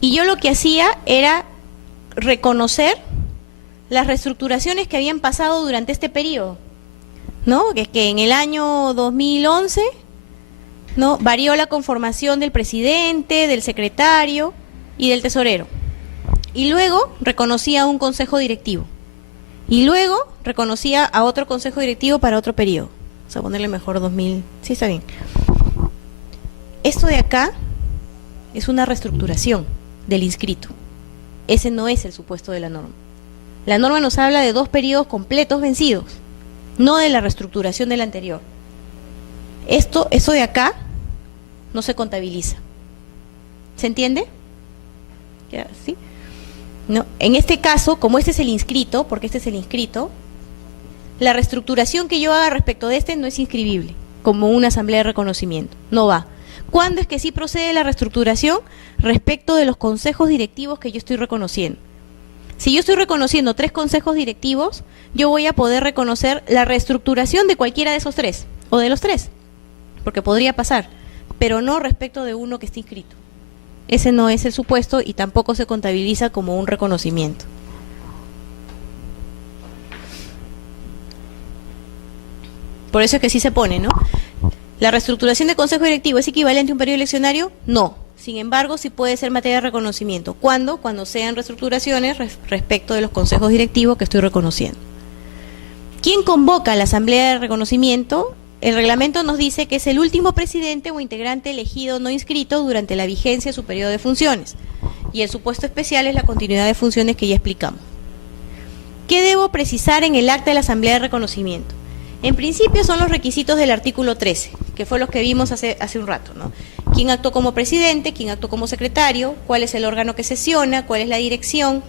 Y yo lo que hacía era reconocer las reestructuraciones que habían pasado durante este periodo, ¿no? Que en el año 2011, ¿no?, varió la conformación del presidente, del secretario y del tesorero. Y luego reconocía un consejo directivo. Y luego reconocía a otro consejo directivo para otro periodo. Vamos a ponerle mejor 2000. Sí, está bien. Esto de acá es una reestructuración del inscrito. Ese no es el supuesto de la norma. La norma nos habla de 2 periodos completos vencidos, no de la reestructuración del anterior. Eso de acá no se contabiliza. ¿Se entiende? ¿Sí? No. En este caso, como este es el inscrito, porque este es el inscrito, la reestructuración que yo haga respecto de este no es inscribible como una asamblea de reconocimiento. No va. ¿Cuándo es que sí procede la reestructuración? Respecto de los consejos directivos que yo estoy reconociendo. Si yo estoy reconociendo 3 consejos directivos, yo voy a poder reconocer la reestructuración de cualquiera de esos 3, o de los 3, porque podría pasar, pero no respecto de uno que esté inscrito. Ese no es el supuesto y tampoco se contabiliza como un reconocimiento. Por eso es que sí se pone, ¿no? ¿La reestructuración de consejo directivo es equivalente a un periodo eleccionario? No. Sin embargo, sí puede ser materia de reconocimiento. ¿Cuándo? Cuando sean reestructuraciones respecto de los consejos directivos que estoy reconociendo. ¿Quién convoca a la asamblea de reconocimiento? El reglamento nos dice que es el último presidente o integrante elegido no inscrito durante la vigencia de su periodo de funciones. Y el supuesto especial es la continuidad de funciones que ya explicamos. ¿Qué debo precisar en el acta de la asamblea de reconocimiento? En principio son los requisitos del artículo 13, que fue los que vimos hace un rato, ¿no? ¿Quién actuó como presidente? ¿Quién actuó como secretario? ¿Cuál es el órgano que sesiona? ¿Cuál es la dirección?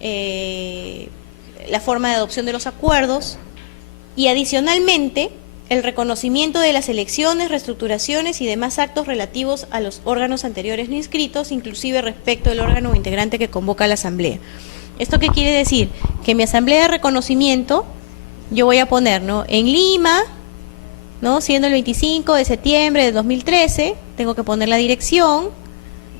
La forma de adopción de los acuerdos. Y adicionalmente, el reconocimiento de las elecciones, reestructuraciones y demás actos relativos a los órganos anteriores no inscritos, inclusive respecto del órgano o integrante que convoca a la asamblea. ¿Esto qué quiere decir? Que mi asamblea de reconocimiento, yo voy a poner, ¿no?, en Lima, ¿no?, siendo el 25 de septiembre de 2013, tengo que poner la dirección,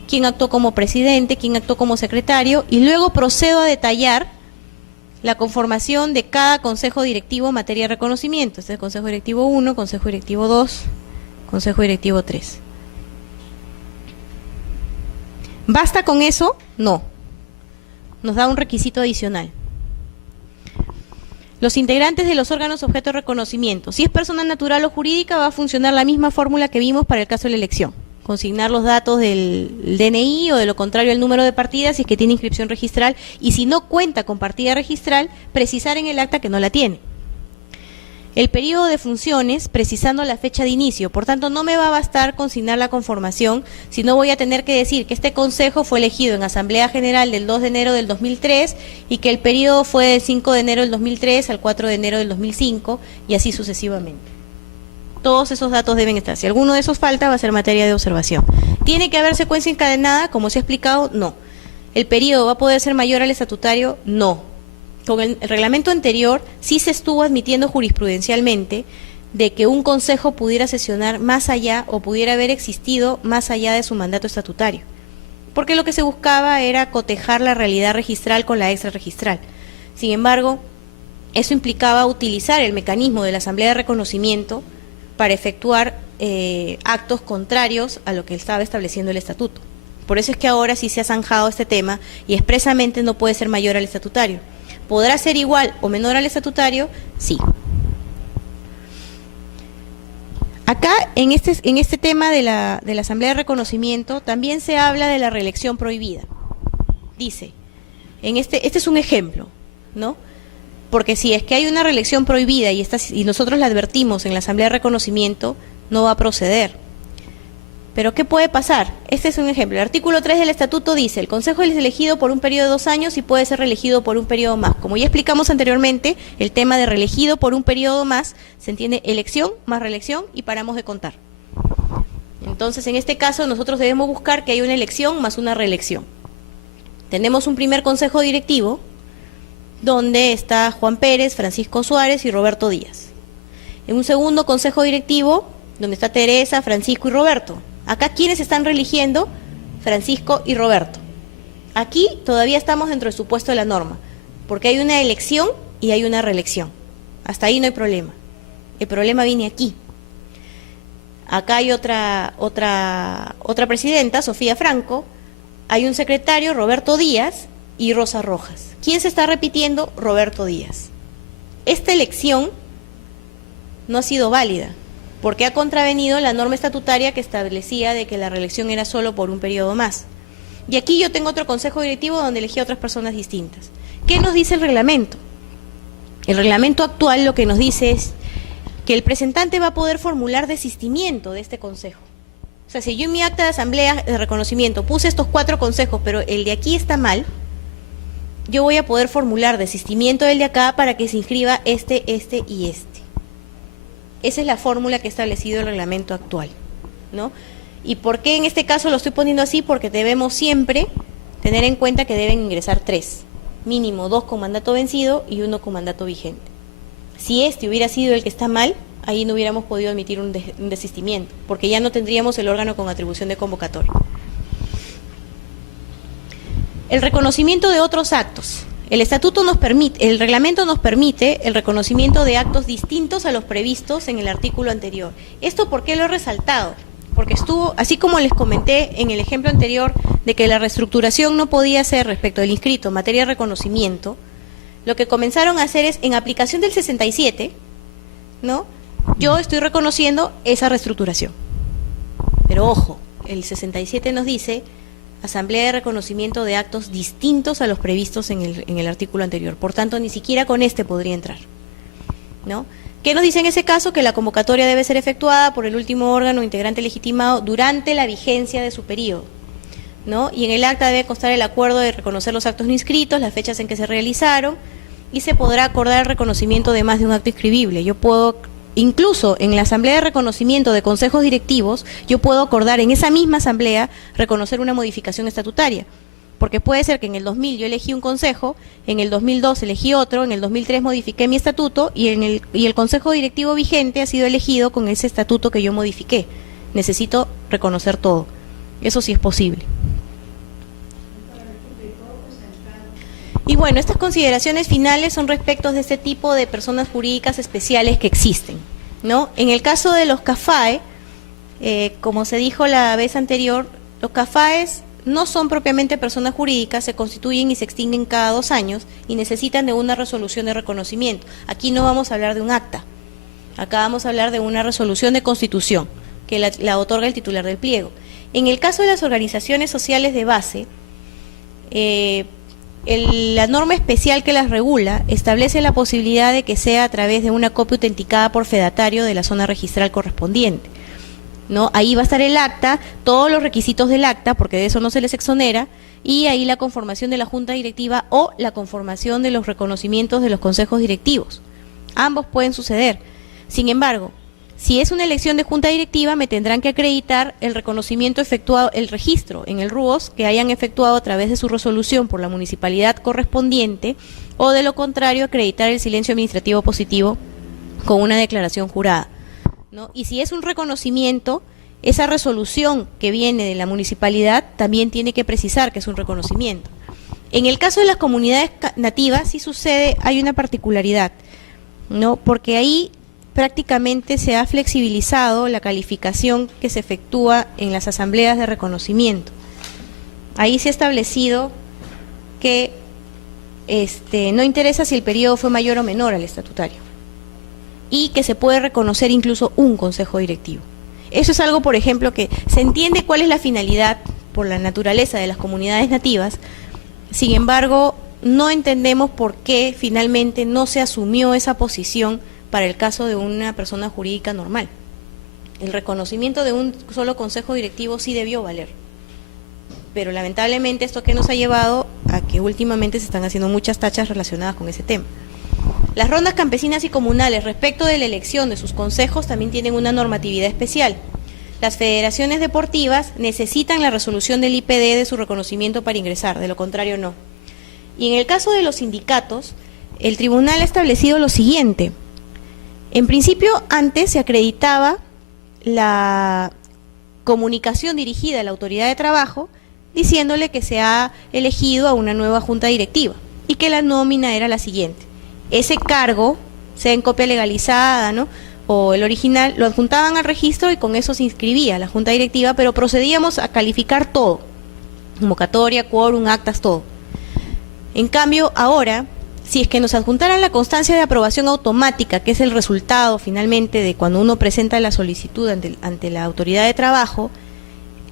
quién actuó como presidente, quién actuó como secretario, y luego procedo a detallar la conformación de cada consejo directivo en materia de reconocimiento. Este es el consejo directivo 1, consejo directivo 2, consejo directivo 3. ¿Basta con eso? No. Nos da un requisito adicional. Los integrantes de los órganos objeto de reconocimiento. Si es persona natural o jurídica, va a funcionar la misma fórmula que vimos para el caso de la elección. Consignar los datos del DNI o de lo contrario el número de partida si es que tiene inscripción registral, y si no cuenta con partida registral, precisar en el acta que no la tiene. El periodo de funciones, precisando la fecha de inicio. Por tanto, no me va a bastar consignar la conformación, sino voy a tener que decir que este consejo fue elegido en Asamblea General del 2 de enero del 2003 y que el periodo fue del 5 de enero del 2003 al 4 de enero del 2005 y así sucesivamente. Todos esos datos deben estar. Si alguno de esos falta, va a ser materia de observación. ¿Tiene que haber secuencia encadenada? Como se ha explicado, no. ¿El periodo va a poder ser mayor al estatutario? No. Con el reglamento anterior sí se estuvo admitiendo jurisprudencialmente de que un consejo pudiera sesionar más allá o pudiera haber existido más allá de su mandato estatutario, porque lo que se buscaba era cotejar la realidad registral con la extrarregistral. Sin embargo, eso implicaba utilizar el mecanismo de la asamblea de reconocimiento para efectuar actos contrarios a lo que estaba estableciendo el estatuto. Por eso es que ahora sí se ha zanjado este tema y expresamente no puede ser mayor al estatutario. ¿Podrá ser igual o menor al estatutario? Sí. Acá, en este tema de la asamblea de reconocimiento, también se habla de la reelección prohibida. Dice, este es un ejemplo, ¿no? Porque si es que hay una reelección prohibida y nosotros la advertimos en la asamblea de reconocimiento, no va a proceder. ¿Pero qué puede pasar? Este es un ejemplo. El artículo 3 del estatuto dice, el consejo es elegido por un periodo de 2 años y puede ser reelegido por un periodo más. Como ya explicamos anteriormente, el tema de reelegido por un periodo más, se entiende elección más reelección y paramos de contar. Entonces, en este caso, nosotros debemos buscar que haya una elección más una reelección. Tenemos un primer consejo directivo donde está Juan Pérez, Francisco Suárez y Roberto Díaz. En un segundo consejo directivo, donde está Teresa, Francisco y Roberto. Acá, ¿quiénes están reeligiendo? Francisco y Roberto. Aquí todavía estamos dentro del supuesto de la norma, porque hay una elección y hay una reelección. Hasta ahí no hay problema. El problema viene aquí. Acá hay otra presidenta, Sofía Franco, hay un secretario, Roberto Díaz, y Rosa Rojas. ¿Quién se está repitiendo? Roberto Díaz. Esta elección no ha sido válida, porque ha contravenido la norma estatutaria que establecía de que la reelección era solo por un periodo más. Y aquí yo tengo otro consejo directivo donde elegí a otras personas distintas. ¿Qué nos dice el reglamento? El reglamento actual lo que nos dice es que el presentante va a poder formular desistimiento de este consejo. O sea, si yo en mi acta de asamblea de reconocimiento puse estos 4 consejos, pero el de aquí está mal, yo voy a poder formular desistimiento del de acá para que se inscriba este y este. Esa es la fórmula que ha establecido el reglamento actual, ¿no? ¿Y por qué en este caso lo estoy poniendo así? Porque debemos siempre tener en cuenta que deben ingresar 3, mínimo 2 con mandato vencido y 1 con mandato vigente. Si este hubiera sido el que está mal, ahí no hubiéramos podido emitir un desistimiento, porque ya no tendríamos el órgano con atribución de convocatoria. El reconocimiento de otros actos. El reglamento nos permite el reconocimiento de actos distintos a los previstos en el artículo anterior. ¿Esto por qué lo he resaltado? Porque estuvo, así como les comenté en el ejemplo anterior, de que la reestructuración no podía ser respecto del inscrito en materia de reconocimiento, lo que comenzaron a hacer es, en aplicación del 67, ¿no? Yo estoy reconociendo esa reestructuración. Pero ojo, el 67 nos dice asamblea de reconocimiento de actos distintos a los previstos en el artículo anterior. Por tanto, ni siquiera con este podría entrar, ¿no? ¿Qué nos dice en ese caso? Que la convocatoria debe ser efectuada por el último órgano integrante legitimado durante la vigencia de su periodo, ¿no? Y en el acta debe constar el acuerdo de reconocer los actos no inscritos, las fechas en que se realizaron, y se podrá acordar el reconocimiento de más de un acto inscribible. Yo puedo, incluso en la asamblea de reconocimiento de consejos directivos, yo puedo acordar en esa misma asamblea reconocer una modificación estatutaria. Porque puede ser que en el 2000 yo elegí un consejo, en el 2002 elegí otro, en el 2003 modifiqué mi estatuto y el consejo directivo vigente ha sido elegido con ese estatuto que yo modifiqué. Necesito reconocer todo. Eso sí es posible. Y bueno, estas consideraciones finales son respecto de este tipo de personas jurídicas especiales que existen, ¿no? En el caso de los CAFAE, como se dijo la vez anterior, los CAFAES no son propiamente personas jurídicas, se constituyen y se extinguen cada 2 años y necesitan de una resolución de reconocimiento. Aquí no vamos a hablar de un acta, acá vamos a hablar de una resolución de constitución que la otorga el titular del pliego. En el caso de las organizaciones sociales de base, la norma especial que las regula establece la posibilidad de que sea a través de una copia autenticada por fedatario de la zona registral correspondiente, ¿no? Ahí va a estar el acta, todos los requisitos del acta, porque de eso no se les exonera, y ahí la conformación de la junta directiva o la conformación de los reconocimientos de los consejos directivos. Ambos pueden suceder. Sin embargo, si es una elección de junta directiva, me tendrán que acreditar el reconocimiento efectuado, el registro en el RUOS que hayan efectuado a través de su resolución por la municipalidad correspondiente, o de lo contrario, acreditar el silencio administrativo positivo con una declaración jurada, ¿no? Y si es un reconocimiento, esa resolución que viene de la municipalidad también tiene que precisar que es un reconocimiento. En el caso de las comunidades nativas sí sucede, hay una particularidad, ¿no? Porque ahí prácticamente se ha flexibilizado la calificación que se efectúa en las asambleas de reconocimiento. Ahí se ha establecido que no interesa si el periodo fue mayor o menor al estatutario, y que se puede reconocer incluso un consejo directivo. Eso es algo, por ejemplo, que se entiende cuál es la finalidad por la naturaleza de las comunidades nativas. Sin embargo, no entendemos por qué finalmente no se asumió esa posición para el caso de una persona jurídica normal. El reconocimiento de un solo consejo directivo sí debió valer, pero lamentablemente esto que nos ha llevado a que últimamente se están haciendo muchas tachas relacionadas con ese tema. Las rondas campesinas y comunales respecto de la elección de sus consejos también tienen una normatividad especial. Las federaciones deportivas necesitan la resolución del IPD de su reconocimiento para ingresar, de lo contrario no. Y en el caso de los sindicatos, el tribunal ha establecido lo siguiente. En principio, antes se acreditaba la comunicación dirigida a la autoridad de trabajo diciéndole que se ha elegido a una nueva junta directiva y que la nómina era la siguiente. Ese cargo, sea en copia legalizada, ¿no?, o el original, lo adjuntaban al registro y con eso se inscribía la junta directiva, pero procedíamos a calificar todo, convocatoria, quórum, actas, todo. En cambio, ahora, si es que nos adjuntaran la constancia de aprobación automática, que es el resultado finalmente de cuando uno presenta la solicitud ante la autoridad de trabajo,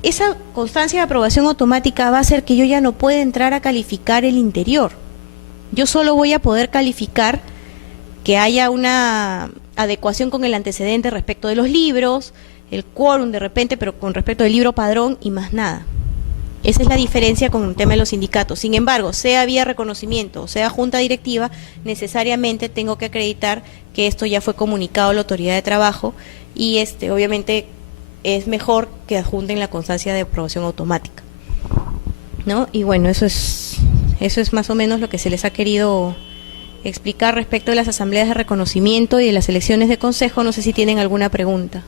esa constancia de aprobación automática va a hacer que yo ya no pueda entrar a calificar el interior. Yo solo voy a poder calificar que haya una adecuación con el antecedente respecto de los libros, el quórum de repente, pero con respecto del libro padrón y más nada. Esa es la diferencia con el tema de los sindicatos. Sin embargo, sea vía reconocimiento o sea junta directiva, necesariamente tengo que acreditar que esto ya fue comunicado a la autoridad de trabajo y obviamente es mejor que adjunten la constancia de aprobación automática, ¿no? Y bueno, eso es más o menos lo que se les ha querido explicar respecto de las asambleas de reconocimiento y de las elecciones de consejo. No sé si tienen alguna pregunta.